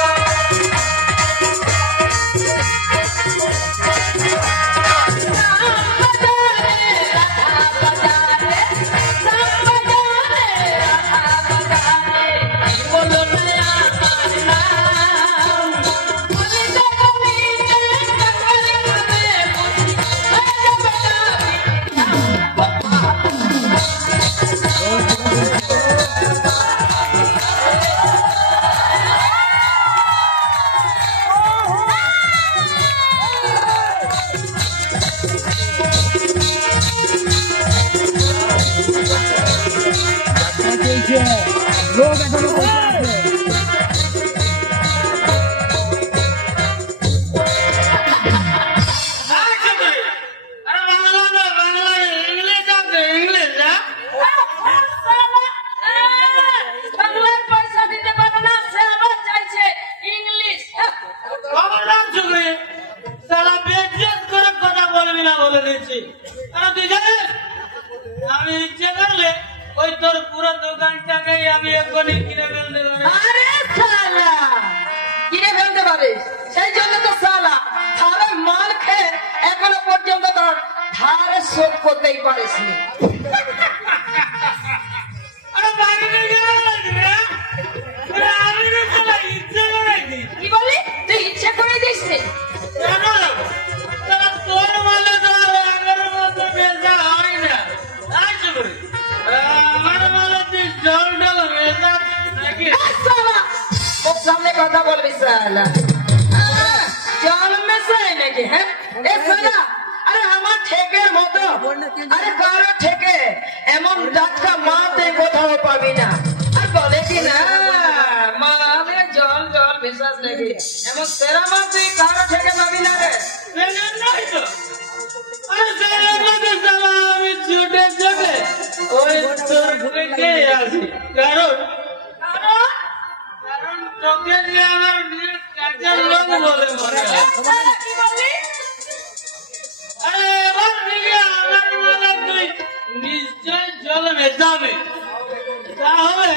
বাংলার পয়সা দিতে পারো না, সে আবার চাইছে ইংলিশ। আমি ইচ্ছে করলে ওই তোর পুরো দোকানটাকে আমি এখনই কিনে ফেলতে পারি। আরে শালা কিনে ফেলতে পারিস, সেই জন্য তো শালা ধারে মাল খেয়ে এখনো পর্যন্ত তোর ধারে শোধ করতেই পারিসনি। আরে বাড়িতে গেলে লাগবে, আমি তো শালা ইচ্ছে করেছি। কি বলি তুই ইচ্ছে করে দিস নি? কেন লাগবো? শালা তোর মালে তো আর আগের মতো বেচা হয় না। আচ্ছা করে আমার মালে তুই জল টল বেচাচ্ছিস নাকি? শালা ওর সামনে কথা বলবি শালা। জল মেশাই নাকি? হ্যাঁ এ শালা, আরে আমার ঠেকের মতো, আরে কারো ঠেকে এমন টাটকা মাতে কোথাও পাবি না। আর বলে কি না মালে জল জল মেশাস নাকি, এমন সেরা মাছ তুই কারো ঠেকে পাবি না রে। সেজন্যই তো, আরে সেজন্য তো শালা আমি ছুটে যাবে ওই তোর থেকে আসি। কারণ তোকে যে আমার নিজের কাজের লোক বলে মনে হয়। কি বললি? আরে এবার থেকে আমার মালে তুই নিশ্চয় জল মেশাবি, তাহলে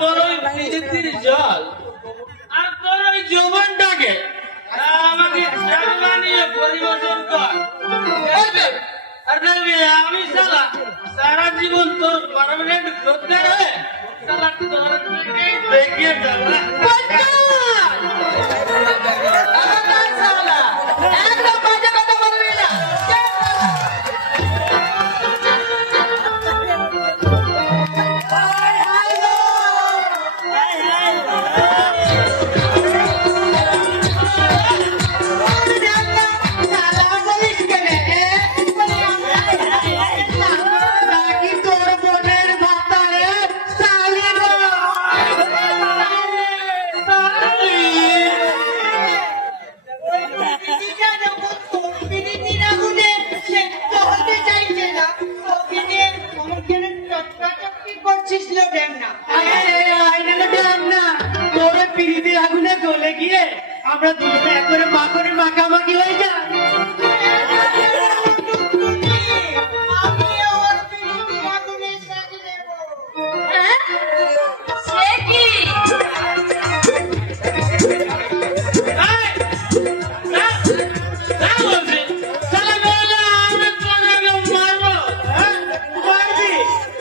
তোর ওই প্রীতির জল আর তোর ওই যৌবনটাকে আমাকে জল বানিয়ে পরিবেশন কর। আর দেখবি আমি শালা সারা জীবন তোর পার্মানেন্ট খদ্দের হয়ে শালা তোর থেকেই দেখিয়ে যাবো। একদম বাজে কথা বলবি না। শালা বলিস কেন? আমরা দুজনে একবারে মাখনে মাখামাখি হয়ে যাই। সে কি?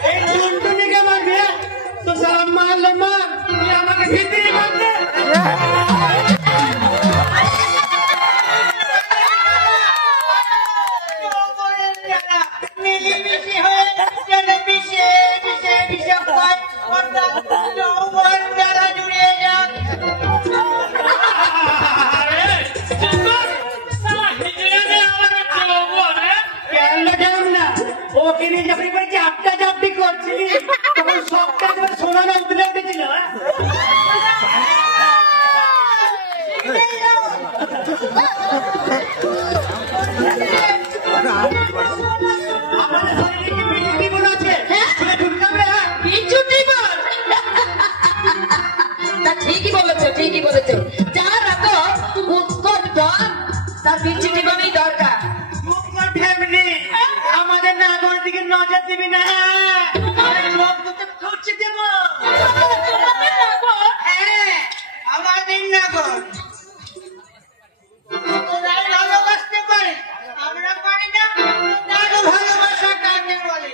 এই টুনটুনিকে মারবে তো সালাম মারলে মার, তুই আমাকে ভিতরে মারবে। ওকে নিয়ে যখন একবার চাপটা চাপটি করছিলি তখন সবটা একবার সোনানো উঠলে উঠেছিল। আমাদের শরীরে কি বিদ্যুৎ জীবন আছে? শুনে ঢুকাবে। বিদ্যুৎ জীবন? তা ঠিকই বলেছো, ঠিকই বলেছো। যার এত উৎকট বল তার বিদ্যুৎ জীবনই দরকার। ফ্যামিলি আমাদের নাগর দিকে নজর দিবি না, লোক তো খুঁজছে দেব। আমাদের নাগর ভালোবাসতে পারে, আমরা পারি না। ভালোবাসা কাকে বলে?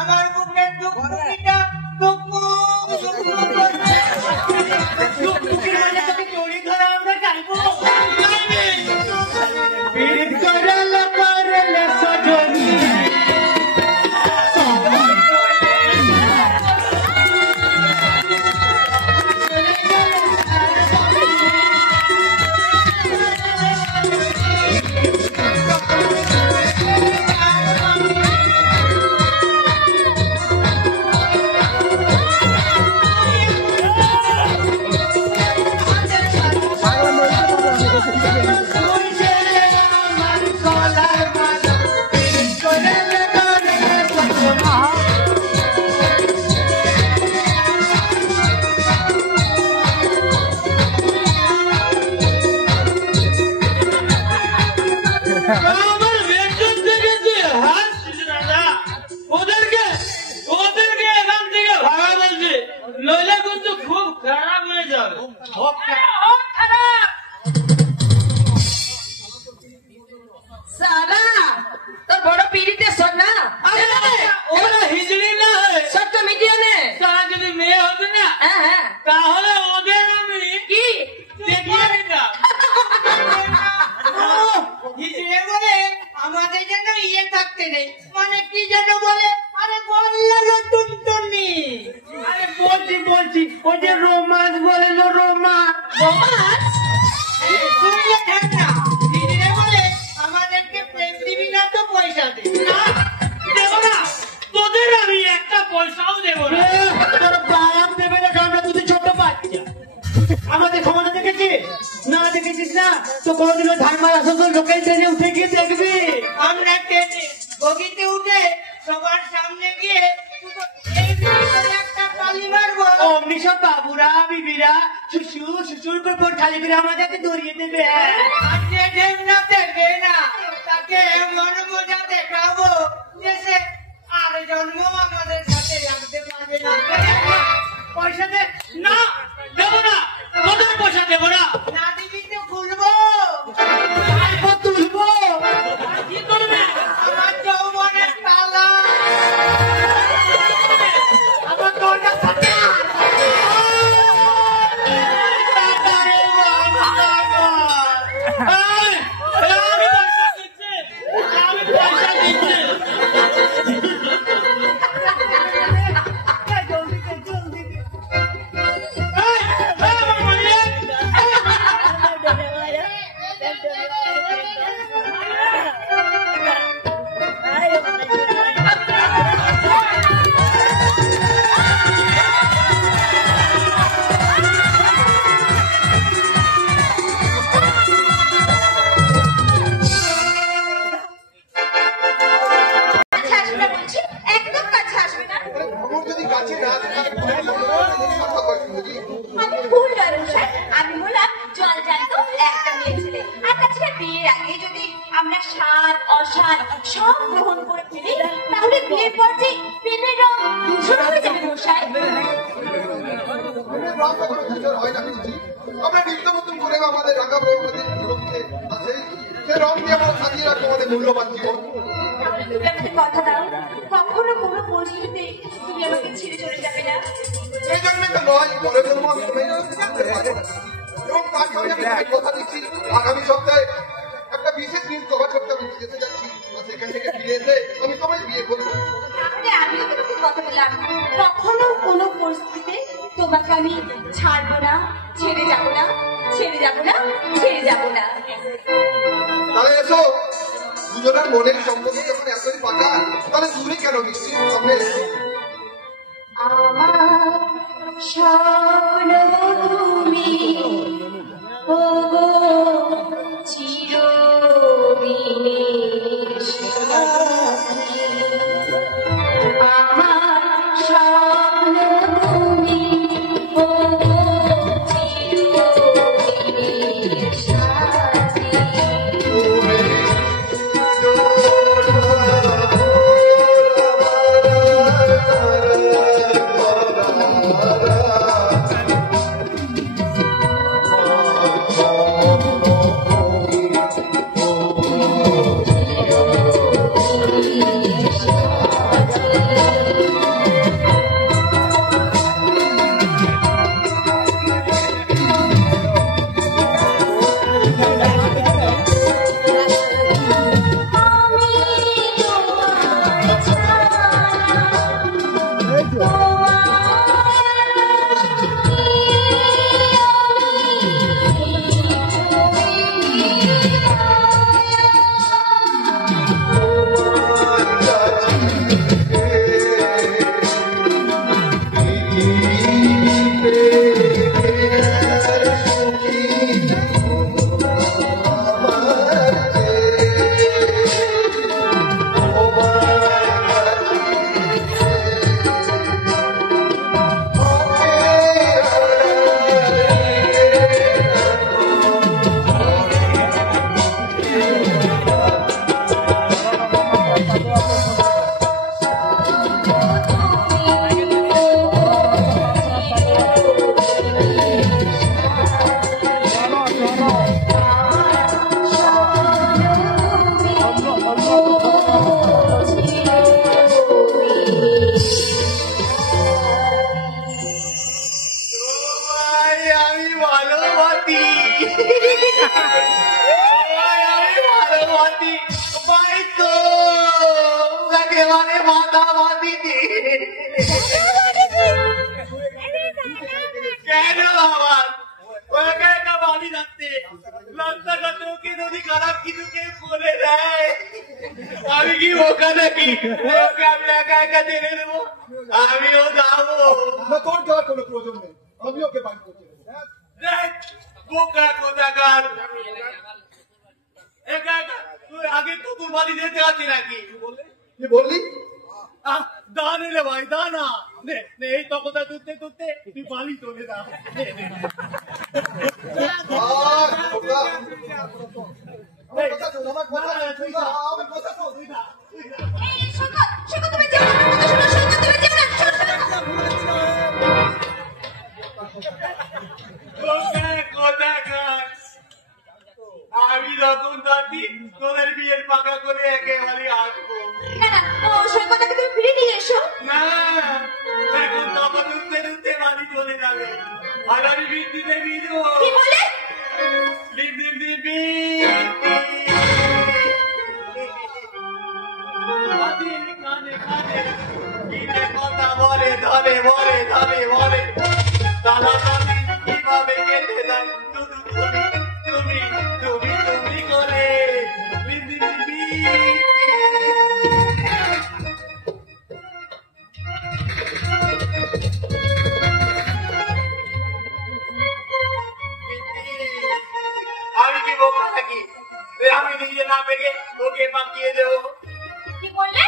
আমার বুকের দুঃখটা দুঃখের মাঝে তোকে চড়ি ধরা আমরা গাইবো। পীড়িত করলে করলে সজনী ওদেরকে এখান থেকে ভাড়া বলছে, নইলে কিন্তু খুব খারাপ হয়ে যাবে। সালা তোর বড় পিড়িতে শোন না, ওরা হিজড়ি না হয়, সবটা মিটিয়ে নে। তারা যদি মেয়ে হবে না হ্যাঁ হ্যাঁ, তাহলে ওদের আমি কি দেখিয়ে দিতাম। হিজড়ে বলে আমাদের যেন ইয়ে থাকতে নেই, মানে কি যেন বলে, আরে বললো টুনটুনি। আরে বলছি বলছি, ওই যে রোমান্স বলে, রোমান্স রোমান্স? শুনলে থাক না। হিজড়ে বলে আমাদেরকে প্রেম দিবি না তো পয়সা দে। না দেবো না, তোদের আমি একটা পয়সাও দেবো না। তোর বাপ দেবে না, আমরা দুটো ছোট বাচ্চা। আমাদের ক্ষমতা দেখেছিস না? দেখেছিস না তো কোনদিনও ধানমার আসল লোকের ট্রেনে উঠে গিয়ে দেখবি। আমরা ট্রেনে বগিতে উঠে সবার সামনে গিয়ে একটা তালি মারবো, অমনি সব বাবুরা বিবিরা শুশুর শুশুর করে পর খালি করে আমাদেরকে দৌড়িয়ে দেবে। না দেখবে না, তাকে এমন মজা দেখাবো যে সে আর জন্ম আমাদের সাথে রাখতে পারবে না। পয়সা দে না, দেবো না, তোদের পয়সা দেবো না। না দিবি তো খুলবো, তুলবো। কি করবে? আমার যৌবনের তালা, আমার দরজা ফাটা। আমি পয়সা দিচ্ছি, আমি পয়সা দিচ্ছি। জলদি দে। আমার মালিক সাত অসাত সব গ্রহণ করে ফেলি, তাহলে বিয়ের পর যে প্রেমের রং ধূসর হয়ে যাবে মশাই। প্রেমের রং কখনো ধূসর হয় না মিষ্টি। আমরা নিত্য নতুন করে আমাদের রাখা বৌমাদের জীবনকে আছে, সে রং দিয়ে আমরা সাজিয়ে রাখবো আমাদের মূল্যবান জীবন। তুমি আমাকে কথা দাও, কখনো কোনো পরিস্থিতিতে তুমি আমাকে ছেড়ে চলে যাবে না। এই জন্যই তো নয়, পরের জন্ম আমি তোমায় জানতে পারবো না। এবং তার সঙ্গে আমি তোমায় কথা দিচ্ছি, আগামী সপ্তাহে একটা বিশেষ নিউজ কভার করতে আমি বিদেশে যাচ্ছি, আর সেখান থেকে ফিরে এসে আমি তোমায় বিয়ে করবো। তাহলে আমিও তোমাকে কথা বললাম, কখনো কোনো পরিস্থিতিতে তোমাকে আমি ছাড়বো না, ছেড়ে যাবো না, ছেড়ে যাবো না, ছেড়ে যাবো না। তাহলে এসো, দুজনের মনের সম্পর্ক যখন এতই পাকা, তাহলে দূরে কেন মিষ্টি, সামনে এসো। আমার স্বপ্ন তুমি ওগো চিরদিনের সাথী, আমার স্বপ্ন তুমি ওগো চিরদিনের সাথী। আমি কি বোকা নাকি? ওকে আমি একা একা জেনে দেবো? আমিও যাবো। না, তোর যাওয়ার কোনো প্রয়োজন নেই, আমি ওকে বাড়ি করতে দেবো। দেখ, বোকা কোথাকার। একা একা তুই আগে কুকুর বাড়ি যেতে আছি নাকি? কি বললি? দানে রে ভাই, দানা নে নে, এই তকতা তুলতে তুলতে তুই বাড়ি চলে যা। আমার কথা শোন, আমার কথা শোন, আমার কথা শোন। তুমি যেও না, তুমি যেও না, কোথাকার। আমি যখন থাকি তোদের বিয়ের পাকা করে একেবারে আসবো। না না, ও সৈকতটাকে তুমি ফিরে দিয়ে এসো। না, এখন তখন উঠতে উঠতে বাড়ি চলে যাবে। আর আমি বৃদ্ধিতে বিধব। কি বলে? কানে কানে কথা বলে, ধরে বলে, ধরে বলে, তালা তালি কিভাবে কেটে দেয় শুধু তুমি তুমি তুমি তুমি করে। আমি কি বোকা থাকি? আমি নিজে না পেরে ওকে পাকিয়ে দেবো। কি বললে?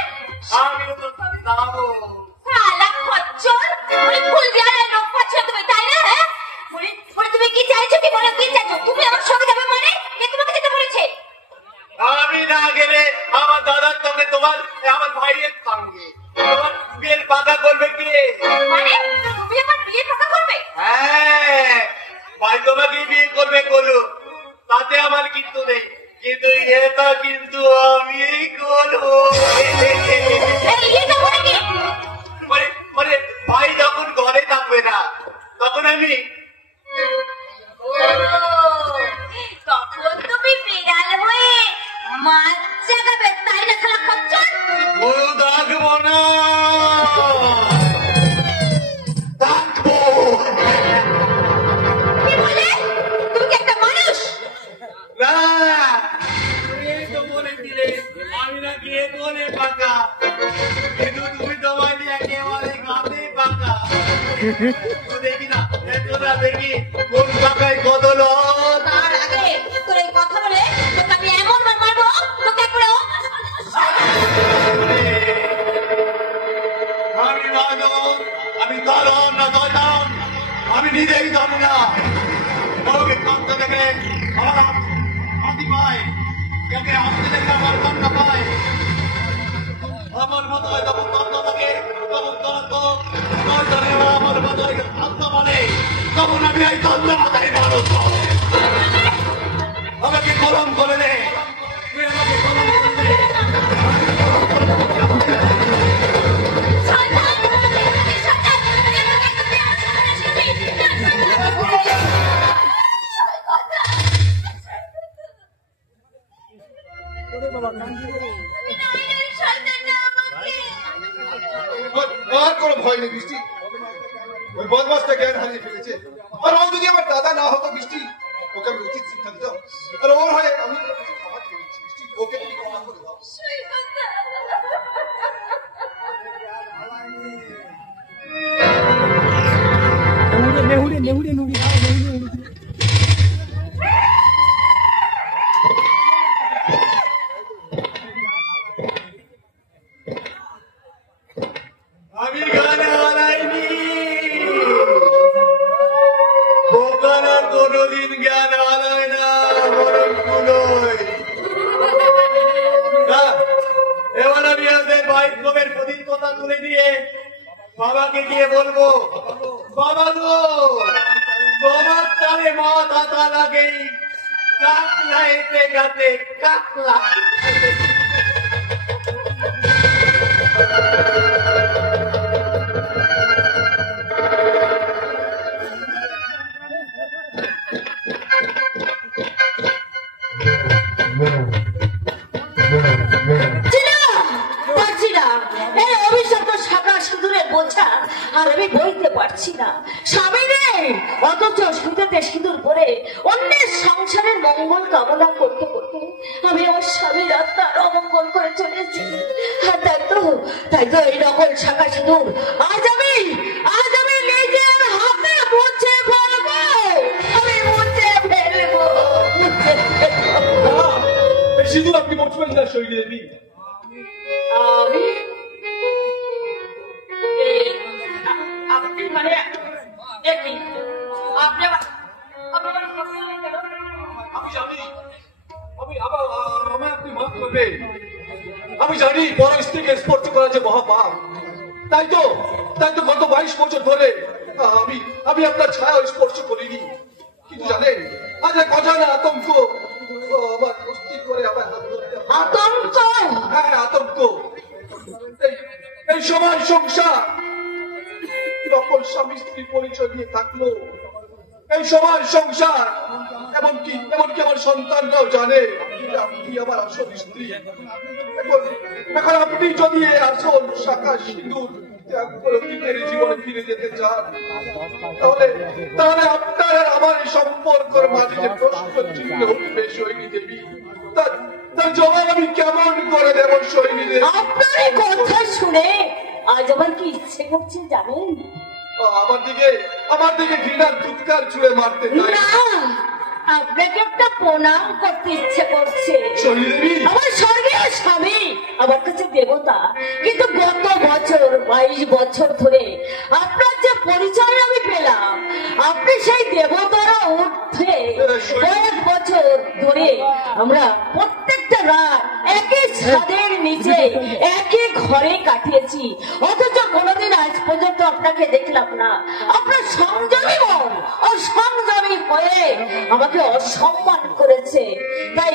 আমিও তো যাবো। শালা খচ্চর, ওই ফুল দেওয়ালে লোক পাচ্ছ তুমি, তাই না? হ্যাঁ, বলে তুমি কি চাইছো? কি বলে কি চাইছো? তুমি আমার সঙ্গে যাবে মানে কে তোমাকে যেতে বলেছে? আমি না গেলে আমার দাদার সঙ্গে তোমার আমার ভাইয়ের সঙ্গে তোমার বিয়ের পাকা করবে কে? মানে তুমি আমার বিয়ে কথা করবে? হ্যাঁ, ভাই তোমাকে বিয়ে করবে করুক, তাতে আমার কিন্তু নেই, কিন্তু এটা কিন্তু আমি করবো। মানে ভাই যখন ঘরে থাকবে না তখন আমি তখন তুমি বিড়াল হয়ে মাছ জাগাবে, তাই না খেলা খচ্চর? গরু থাকবো না, থাকবো। কি বলে? তুমি কি একটা মানুষ? না, এই তো বলেছিলে আমি না গিয়ে কোনে পাকা, কিন্তু তুমি তো বলি একেবারে গাছে পাকা। দেখি না দেখি কোন পাকায় কত লোক। তার আগে তোর এই কথা বলে তোকে আমি এমন মারবো তোকে একবারে আমি বাদন, আমি তরণ না তরণ, আমি নিজেই জানি না। বড়কে কাঁদতে দেখে আমার হাতি পায়, যাকে হাসতে দেখে আমার কান্না পায়। আমার মতো যখন কান্না থাকে তখন আমার মতো কান্না মানে তখন আমি এই কান্না মাথায় মানুষ আমাকে কলম করে দে, তুই আমাকে কলম করে দে। আর কোনো ভয় নেই বৃষ্টি, ওই বদমাসটা জ্ঞান হারিয়ে ফেলেছে। আর ও যদি আমার দাদা না হতো বৃষ্টি, ওকে আমি উচিত শিক্ষা দিতাম। আর ওর হয়ে আমি ক্ষমা করে দিচ্ছি বৃষ্টি, ওকে তুমি ক্ষমা করে দাও। আমি গান হারাইনি, বোকারা কোনোদিন জ্ঞান হারায় না, বরং কুলোয়। এবার আমি ওদের বাইকমের প্রতিজ্ঞতা তুলে দিয়ে বাবাকে গিয়ে বলবো, বাবা গো, তোমার তালে মাথা তা লাগেই কাকলা এতে গাতে কাকলা। আর আমি বইতে পারছি না স্বামী নেই, অথচ সুতোতে সিঁদুর পরে অন্যের সংসারের মঙ্গল কামনা করতে করতে আমি আমার স্বামীর আত্মার অমঙ্গল করে চলেছি। আর তাই তো এই নকল শাখা সিঁদুর আজ আমি নিজের হাতে মুছে ফেলবো, আমি মুছে ফেলবো। সিঁদুর আপনি মুছবেন না শৈলী দেবী? আমি আপনি মানে আপনি আপনি মাফ করবেন। আমি জানি বড় স্ত্রীকে স্পর্শ করা যে মহাপাপ, তাই তো গত 22 বছর ধরে আমি আপনার ছায়া স্পর্শ করিনি। কিন্তু জানেন আজ এক অজানা আতঙ্ক আমার অস্থির করে আমার হাত ধরতে। আতঙ্ক? হ্যাঁ, আতঙ্ক। এই সময় সংসার নকল স্বামী স্ত্রী পরিচয় নিয়ে থাকলো, এই সময় সংসার এমনকি আমার সন্তানরাও জানে আপনি আমার আসল স্ত্রী। এখন আপনি যদি আসল শাখা সিঁদুর ত্যাগ করে অতীতের জীবনে ফিরে যেতে চান, তাহলে আপনার আর আমার এই সম্পর্কের মাঝে যে প্রশ্ন চিহ্ন উঠবে শৈলী দেবী, তার জবাব আমি কেমন করে দেব শৈলী দেবী? আপনার এই কথা শুনে আজ আমার কি ইচ্ছে করছে জানেন? আমার দিকে ঘৃণার দুৎকার ছুড়ে মারতে চাই না, আপনাকে একটা প্রণাম করতে ইচ্ছে করছে। আমার স্বর্গীয় স্বামী আমার কাছে দেবতা, কিন্তু গত বছর 22 বছর ধরে আপনার যে পরিচয় আমি পেলাম, আপনি সেই দেবতারা উঠে কয়েক বছর ধরে আমরা প্রত্যেকটা রাত একই ছাদের নিচে একই ঘরে কাটিয়েছি, অথচ কোনোদিন আজ পর্যন্ত আপনাকে দেখলাম না। আপনার সংযমী মন অসংযমী হয়ে আমাকে অসম্মান করেছে। তাই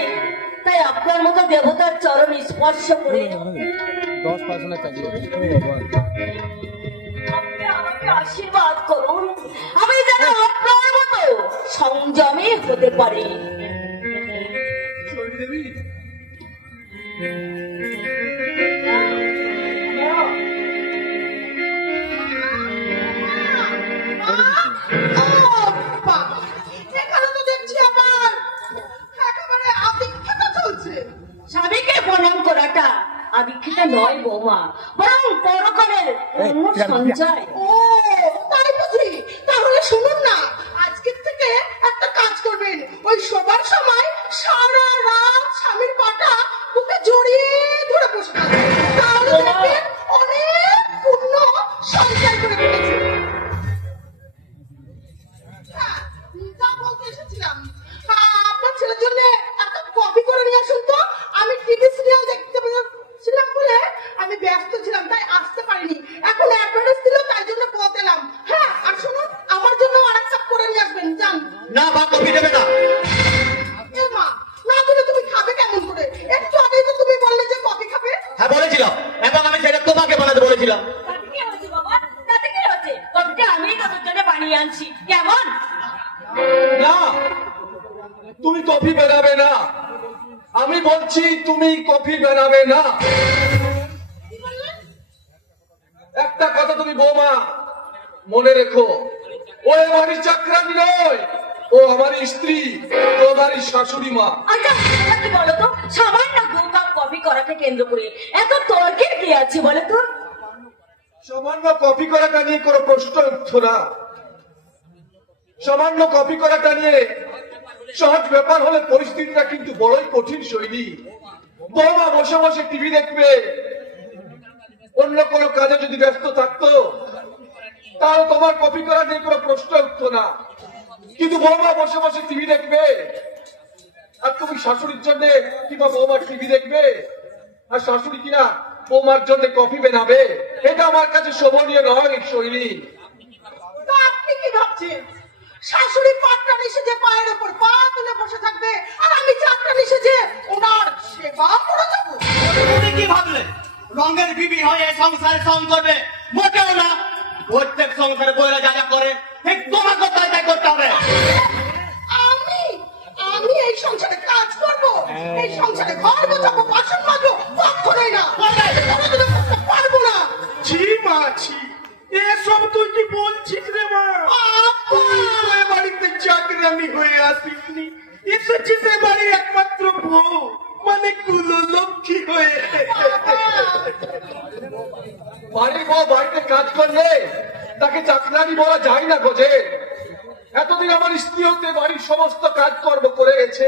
তাই আপনার মতো দেবতার চরণ স্পর্শ করে আপনি আমাকে আশীর্বাদ করুন, আমি যেন আপনার মতো সংযমী হতে পারি। দেবী এখানে তো দেখছি আমার একেবারে আদিক্ষেতা চলছে। স্বামীকে প্রণাম করাটা আদিক্ষেতা নয় বৌমা, বরং পরকালের পুণ্য সঞ্চয়। ও তাই বুঝি? তাহলে শুনুন না, আজকের থেকে একটা কাজ করবেন, ওই শোবার সময় সারা রাত স্বামীর পাটা বুকে জড়িয়ে ধরে বসে থাকবেন, তাহলে দেখবেন অনেক পুণ্য সঞ্চয় করে ফেলেছে। হ্যাঁ, যা বলতে এসেছিলাম, আপনার ছেলের জন্য একটা কফি করে নিয়ে আসুন তো। আমি টিভি সিরিয়াল দেখতে ছিলাম বলে আমি ব্যস্ত ছিলাম, তাই আসতে পারিনি। এখন অ্যাডভার্টাইজ দিল, তাই জন্য বলতেলাম। হ্যাঁ, আর শুনুন, আমার জন্য আরেক কাপ করে নিয়ে আসবেন, যান। না বা কফি দেবে না। এ মা, না দিলে তুমি খাবে কেমন করে? একটু আগেই তো তুমি বললে যে কফি খাবে। হ্যাঁ বলেছিলাম, এবং আমি সেটা তোমাকে বানাতে বলেছিলাম। তাতে কি হয়েছে বাবা? তাতে কি হয়েছে? কফিটা আমি তোমার জন্য বানিয়ে আনছি, কেমন? না, তুমি কফি বানাবে না। আমি বলছি তুমি কফি বানাবে না। কি বললেন? একটা কথা তুমি বৌমা মনে রেখো, ও আমারই চাকরানি নয়, ও আমার স্ত্রী, ও আমার শাশুড়ি মা। আচ্ছা তোমরা কি বলো তো, সামান্য 2 কাপ কফি করাকে কেন্দ্র করে এত তর্কের কি আছে বলো তো? সামান্য কফি করাটা নিয়ে কোনো প্রশ্ন উঠত না। সামান্য কফি করাটা নিয়ে সহজ ব্যাপার হলে পরিস্থিতিটা কিন্তু বড়ই কঠিন শৈলী। বৌমা বসে বসে টিভি দেখবে, অন্য কোনো কাজে যদি ব্যস্ত থাকতো তাহলে তোমার কফি করা নিয়ে কোনো প্রশ্ন উঠত না। কিন্তু বৌমা বসে বসে টিভি দেখবে, আর তুমি শাশুড়ির জন্য কিংবা বৌমার টিভি দেখবে, আর শাশুড়ি কিনা বৌমার জন্য কফি বানাবে। এটা আমার কাছে শোভনীয় নয় শৈলী। তা আপনি কি ভাবছেন? শাশুড়ি পাটটা নিচে যে পায়ের উপর পা তুলে বসে থাকবে, আর আমি চারটা নিচে যে ওনার সেবা করে যাবো? তুমি কি ভাবলে রঙের বিবি হয়ে সংসারে সং করবে? মোটেও না। প্রত্যেক সংসারে বইরা যা যা করে ঠিক তোমাকে তাই তাই করতে হবে। আমি আমি এই সংসারে কাজ করব, এই সংসারে ঘর গোছাবো, বাসন মাজবো, কখনোই না, কোনোদিনও করতে পারবো না। ছি মা ছি, এসব তুই কি বলছিস রে মা? তুই তো এ বাড়িতে চাকরানি হয়ে আসিসনি, এসেছিস এ বাড়ির একমাত্র বউ, মানে কুললক্ষ্মী হয়ে। বাড়ির বউ বাড়িতে কাজ করলে তাকে চাকরানি বলা যায় না গোজে। এতদিন আমার স্ত্রী হতে বাড়ির সমস্ত কাজকর্ম করে গেছে।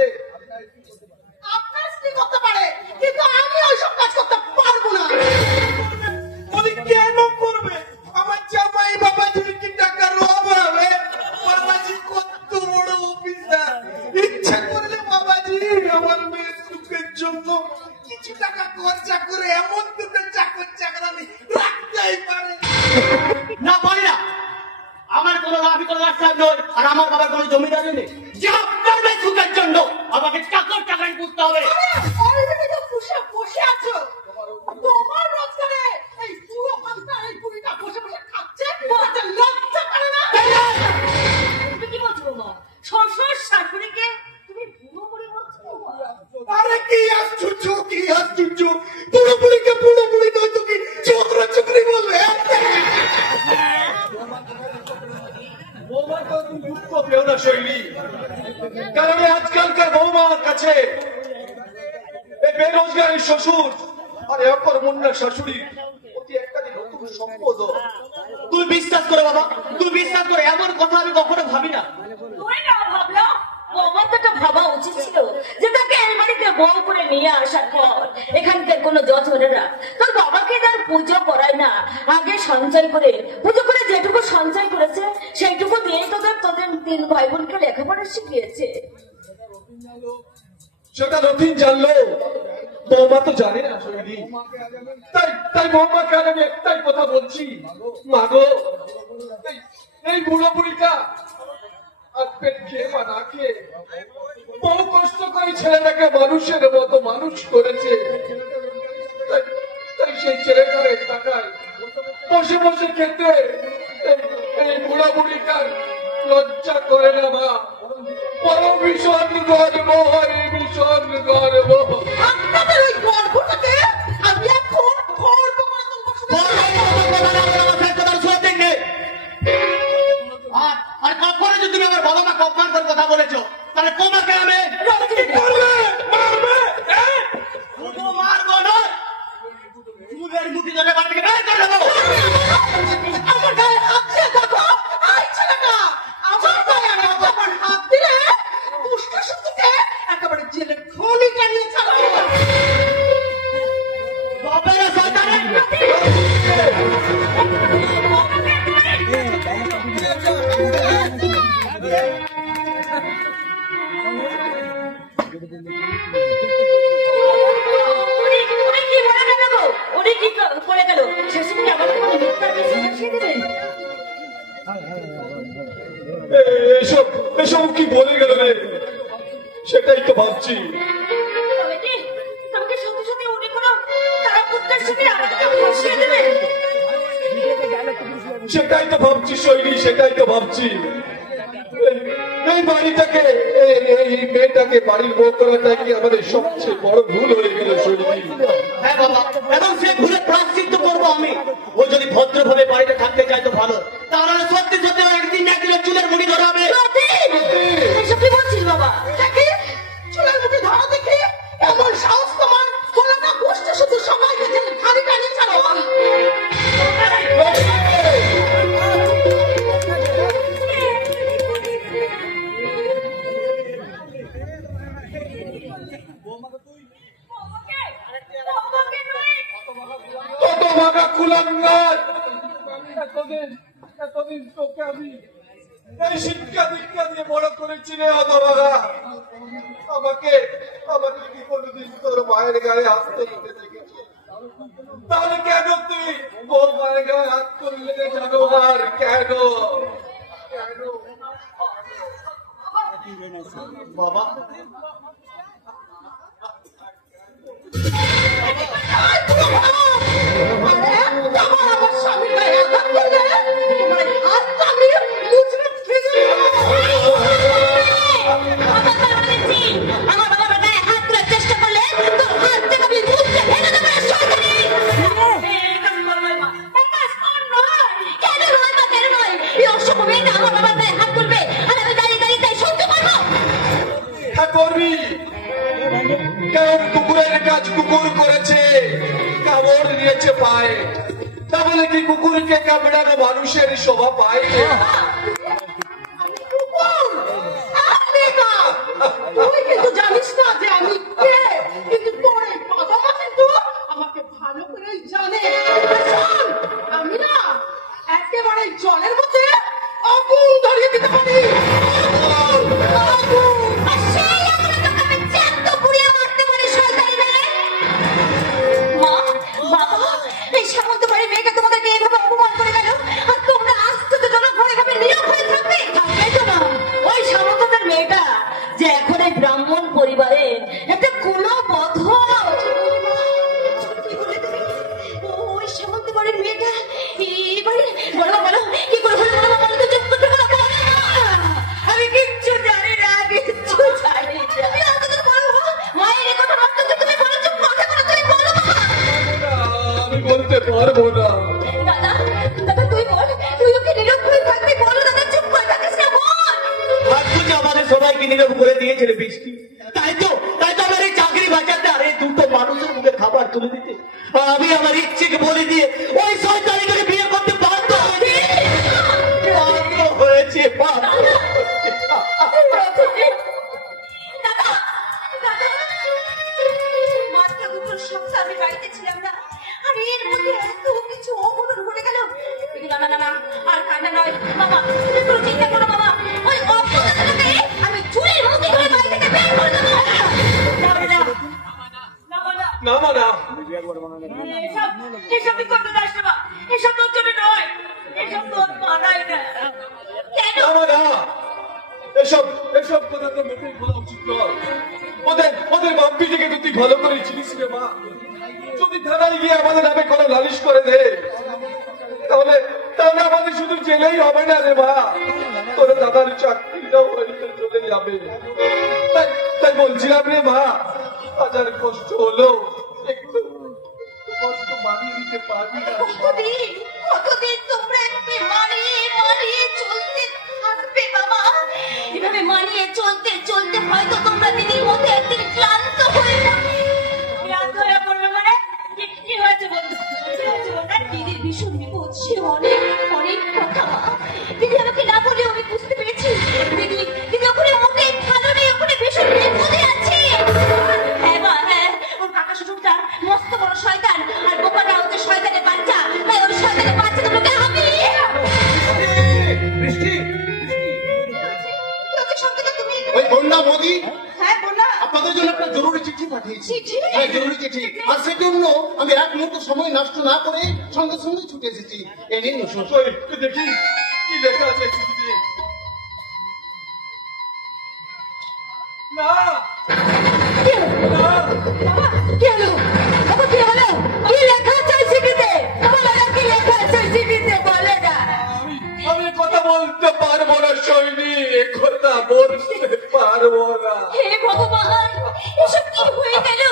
আপনার স্ত্রী করতে পারে, কিন্তু আমি ওইসব কাজ করতে পারবো না। উনি কেন করবে? আমার জামাই বাবাজির কি টাকার অভাবে? বাবাজি কত বড় অফিসার, ইচ্ছা করলে বাবাজি আমার মেয়ের সুখের জন্য কিছু টাকা খরচা করে এমন দুটো চাকর চাকরানি রাখতেই পারে। না পারি না। আমার কোনো লাভি কোনো রাস্তা নয়, আর আমার বাবার কোনো জমিদারি নেই যে আপনার মেয়ে সুখের জন্য আমাকে চাকর চাকরি করতে হবে। অলরেডি তো বসে আছো, তোমার রোজগারে এই পুরো পান্তা এই পুরিটা বসে বসে খাচ্ছে, আচ্ছা লজ্জা করে না? তুমি কি বলছো বৌমা? শ্বশুর শাশুড়িকে তুমি বুড়ো বুড়ি বলছো? আরে কি আশ্চর্য, কি আশ্চর্য! পুরোপুরিকে পুরোপুরি নয় তো কি চোখরা চোখরি বলবে? বৌমার তো তুমি দুঃখ পেও না শৈলী, কারণ এই আজকালকার বৌমার কাছে এই বেরোজগার শ্বশুর আর একর মুন্না শাশুড়ি অতি একটা নতুন সম্পদ। তুই বিশ্বাস করে বাবা, তুই বিশ্বাস করে, এমন কথা আমি কখনো ভাবি না। তুই না ভাবলো? বৌমার তো একটা ভাবা উচিত ছিল যে তাকে এই বাড়িতে বউ করে নিয়ে আসার পর এখানকার কোনো যজনেরা তোর বাবাকে তার পুজো করায় না, আগে সঞ্চয় করে পুজো করে যেটুকু সঞ্চয় করেছে সেইটুকু দিয়েই তোদের 3 ভাই বোনকে লেখাপড়া শিখিয়েছে। সেটা নতুন জানলো, বৌমা তো জানে না সৈনী, তাই তাই বৌমাকে আমি একটাই কথা বলছি, মা গো, এই বুড়ো বুড়িটা আর পেট খেয়ে বা না খেয়ে বহু কষ্ট করে ছেলেটাকে মানুষের মতো মানুষ করেছে, তাই সেই ছেলেটার টাকায় বসে বসে খেতে এই বুড়া বুড়িটার লজ্জা করে না মা, বড় ভীষণ গর্ব হয়, ভীষণ গর্ব। আপনাদের ওই গর্বটাকে আমি এখন গর্ব করে তুলবো। আর কখনো যদি তুমি আমার বাবা মা অপমান করে কথা বলেছো, তাহলে তোমাকে আমি শুধু মারবো না, চুলের মুঠি ধরে বাড়ি থেকে বের করে দেবো। আমার গায়ে হাত দিয়ে দেখো, এই ছেলেটা আমার গায়ে আমার হাত দিলে দুষ্ট শক্তিকে একেবারে জেলে খনি টানিয়ে ছাড়াবো। বাপের সন্তানের উনি কি বলে গেল গো? উনি কি করে গেল? শেষে কি আমাদের কোনো মিথ্যা কিছু শিখিয়ে দেবেন? এসব এসব কি বলে গেল রে, সেটাই তো ভাবছি। তবে কি সত্যি সত্যি উনি কোনো খারাপ উদ্দেশ্য নিয়ে আমাদেরকে ফাঁসিয়ে দেবেন? সেটাই তো ভাবছি সৈনী, সেটাই তো ভাবছি। এই বাড়িটাকে এই মেয়েটাকে বাড়ির বউ করাটাই কি আমাদের সবচেয়ে বড় ভুল হয়ে গেল সৈনী? হ্যাঁ বাবা, এবং সে ভুলে প্রায়শ্চিত্ত করবো আমি। ও যদি ভদ্রভাবে বাড়িতে থাকতে চায় তো ভালো, তাহলে সত্যি সত্যি একদিন না একদিন চুলের মুড়ি ধরাবে। এসব কি বলছিস বাবা? দেখি চুলের মুঠি ধরা দেখি, এমন সাহস তোমার হলো না? গোষ্ঠী শুধু সবাইকে জেলে খালি টানিয়ে ছাড়ো। কত ভাগা কুলাঙ্গার, এতদিন তোকে আমি এই শিক্ষা দীক্ষা দিয়ে বড় করেছি রে হতভাগা। আমাকে আমাকে কি কোনোদিন তোর মায়ের গায়ে হাত তুলতে দেখেছি? তাহলে কেন তুই ওর মায়ের গায়ে হাত তুললে রে জানোয়ার? কেন কেন বাবা আমার স্বামীর গায়ে আঘাত করলে তোমার এই হাতটা আমি মুচড়ে ফেলে আমার বাবার গায়ে হাত তোলার চেষ্টা করলে তোর হাত থেকে আমি মুছতে ফেলে দেবো। কেন নয় বা কেন নয়? এই অসভ্য মেয়েটা আমার বাবার গায়ে হাত তুলবে আর আমি দাঁড়িয়ে দাঁড়িয়ে তাই সহ্য করবো? হ্যাঁ করবি, কারণ কুকুরের কাজ কুকুর করেছে, কামড় দিয়েছে পায়ে, তাহলে কি কুকুরকে কামড়ানো মানুষের শোভা পায়? তুই কিন্তু জানিস না যে আমি কে, কিন্তু তোর এই বাবা মা কিন্তু আমাকে ভালো করেই জানে। আর শোন, আমি না একেবারে জলের মধ্যে আগুন ধরিয়ে দিতে পারি। আগুন, আগুন। আর সেই আগুনে তোকে আমি জ্যান্ত পুড়িয়ে মারতে পারি, শয়তানি মেয়ে। মা, বাবা, এই সামন্ত বাড়ির মেয়েটা তোমাদেরকে এইভাবে অপমান করে গেল, আর তোমরা আস্তে জনক এভাবে নীরব হয়ে থাকবে? থাকবে তো না। ওই সামন্তদের মেয়েটা যে এখন এই ব্রাহ্মণ পরিবারের একটা কুলবধ। ওই সামন্ত বাড়ির মেয়েটা এবারে বলো বলো কি করে হলো? বলো বলো তো, চুপ করতে বলো। আমি কিচ্ছু জানি না, কিচ্ছু জানি না। আমি অন্তত বলবো, মায়ের এ কথা অন্তত তুমি বলো, চুপ কথা বলো, তুমি বলো। আমি বলতে পারবো না। দাদা, দাদা তুই বল, তুই ওকে নীরব হয়ে থাকবি, বল দাদা, চুপ করে থাকিস না, বল। হাত তুলে আমাদের সবাইকে নীরব করে দিয়েছিল বৃষ্টি, তাই তো আমার এই চাকরি বাঁচাতে আর এই দুটো মানুষের মুখে খাবার তুলে দিতে আমি আমার ইচ্ছেকে বলে দিয়ে ওই শয়তানিকে বিয়ে করতে বাধ্য হয়েছে। মাত্র দুটো সপ্তাহ আমি বাড়িতে ছিলাম না, আর এর মধ্যে এত কিছু অঘটন ঘটে গেল। না না না না, আর কান্না নয় বাবা, তুমি কোনো চিন্তা করো বাবা, ওই অপরাধটাকে আমি চুরির মুখে ধরে বাড়ি থেকে বের করে দেবো। না মোটেই বলা উচিত নয়। ওদের বাপ পিটিকে তো তুই ভালো করে চিনিস রে মা। যদি থানায় গিয়ে আমাদের নামে কোনো নালিশ করে দে, তাহলে আমাদের শুধু জেলেই হবে না রে মা, তোর দাদার চাকরিটাও হয়তো চলে যাবে। তাই বলছিলাম রে মা, হাজার কষ্ট হলো একটু কষ্ট মানিয়ে দিতে পারবি না রে মা? কতদিন তোমরা এভাবে মানিয়ে চলতে থাকবে বাবা? এভাবে মানিয়ে চলতে চলতে হয়তো তোমরা দিদির মধ্যে একদিন ক্লান্ত হয়ে যাবে। ক্লান্ত হয়ে পড়বে মানে? কি হয়েছে বন্ধু? কি হয়েছে বন্ধু? দিদির ভীষণ বিপদ, সে অনেক কথা। দিদি আমাকে না বলে আমি বুঝতে পেরেছি দিদি ওখানে মোটেই ভালো নেই, ওখানে ভীষণ বিপদে আছে। হ্যাঁ, ওর কাকা শ্বশুরটা মস্ত বড় শয়তান, আর বোকাটা হচ্ছে শয়তানের বাচ্চা। তাই ওই শয়তানের বাচ্চা তোমরা আমি বৃষ্টি, তুমি ওই বন্যা মোদি হ্যাঁ বলা আপনাদের জন্য একটা জরুরি চিঠি পাঠিয়েছি। চিঠি? হ্যাঁ, জরুরি চিঠি। আর সেজন্য আমি এক মুহূর্ত সময় নষ্ট না করে সঙ্গে সঙ্গে ছুটে এসেছি। এ নিন শ্বশুর। ওই, একটু দেখি কি লেখা আছে চিঠিতে। না কি হলো? বাবা কি হলো? কি লেখা আছে চিঠিতে? বলো না কি লেখা আছে চিঠিতে, বলে না। আমি কথা বলতে পারবো না সৈনী, কথা বলতে পারবো না। হে ভগবান, এসব কি হয়ে গেল?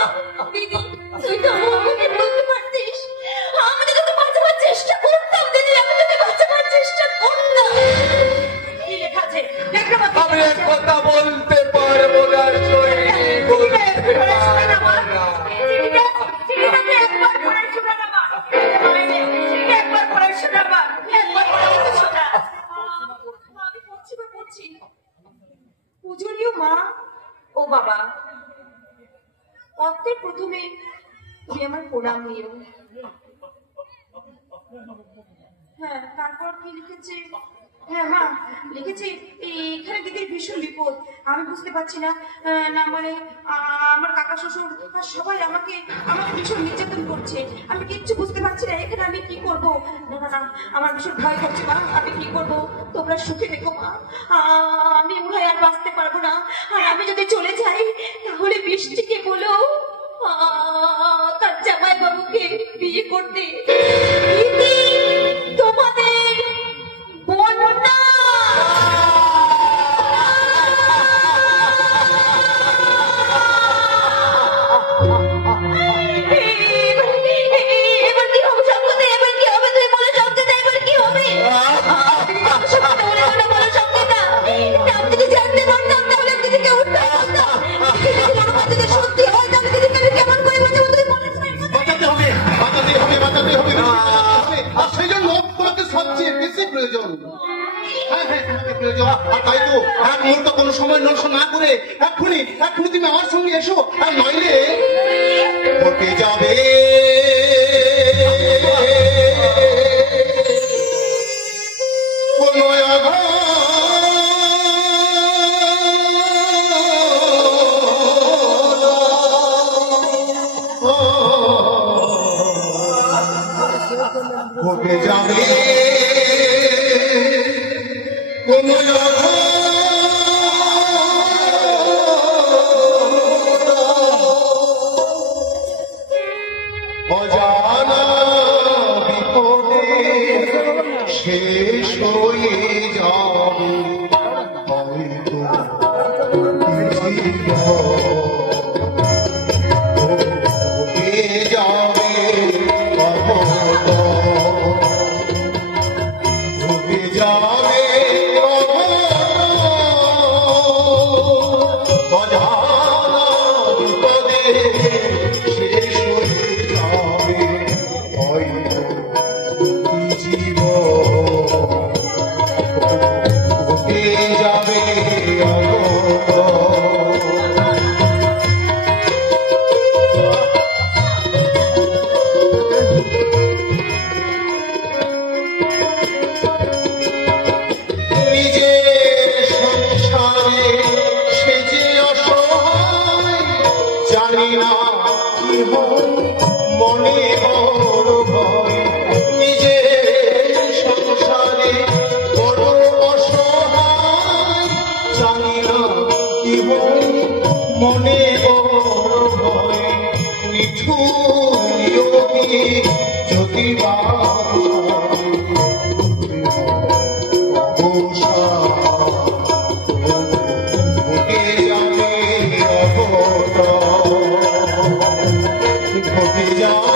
দিদি তুই তো আমাকে বলতে পারতিস, আমি তো তোকে বাঁচাবার চেষ্টা করতাম। দিদি আমি তোকে বাঁচাবার চেষ্টা করতাম। কি লেখা আছে? দেখো বাবা। আমি কথা বলতে পারবো না সৈনী, বলতে পারবো না। চিঠিটাকে একবার পড়ে শোনা বাবা। একবার পড়ে শোনা বাবা। একবার পড়ে শোনা। আমি পড়ছি। পূজনীয় মা ও বাবা, অর্থের প্রথমে তুমি আমার প্রণাম নিও। হ্যাঁ, তারপর কি লিখেছে? হ্যাঁ মা, লিখেছে এখানে দিদির ভীষণ বিপদ, আমি বুঝতে পারছি না। মানে আমার কাকা শ্বশুর আর সবাই আমাকে ভীষণ নির্যাতন করছে, আমি কিচ্ছু বুঝতে পারছি না। এখানে আমি কি করব? না, আমার ভীষণ ভয় করছে মা, আমি কি করব? তোমরা সুখে দেখো মা, আমি মনে হয় আর বাঁচতে পারবো না। আর আমি যদি চলে যাই তাহলে বৃষ্টিকে বলো তার জামাই বাবুকে বিয়ে করতে। দিদি তোমাদের বোন না। এবার কি হবে শঙ্করদা? এবার কি হবে? তুই বলে শঙ্করদা, এবার কি হবে? বলো শঙ্করদা, আমি যদি জানতে পারতাম তাহলে দিদিকে উঠতে পারতাম। যদি সত্যি হয় তাহলে দিদিকে আমি কেমন করে বাঁচাবো? তুমি বাঁচাতে হবে। আর সেই জন্য তোমাকে সবচেয়ে বেশি প্রয়োজন। হ্যাঁ, তোমাকে প্রয়োজন। আর তাই তো এক মুহূর্ত কোনো সময় নষ্ট না করে এক্ষুনি তুমি আমার সঙ্গে এসো, আর নইলে ঘটে যাবে কোনো ঘটে যাবে কোনো অজানা বিপদে শেষ হয়ে যাবে হয়তো যাবে যাবে অজানা বিপদে শেষ হয়ে যাবে হয়তো জীবন ঘটে যাবে মনে বড় ভয়, নিজের সংসারে বড় অসহায়, জানি না কি মনে ভয় নিঠুর যদি ঘটে যাবে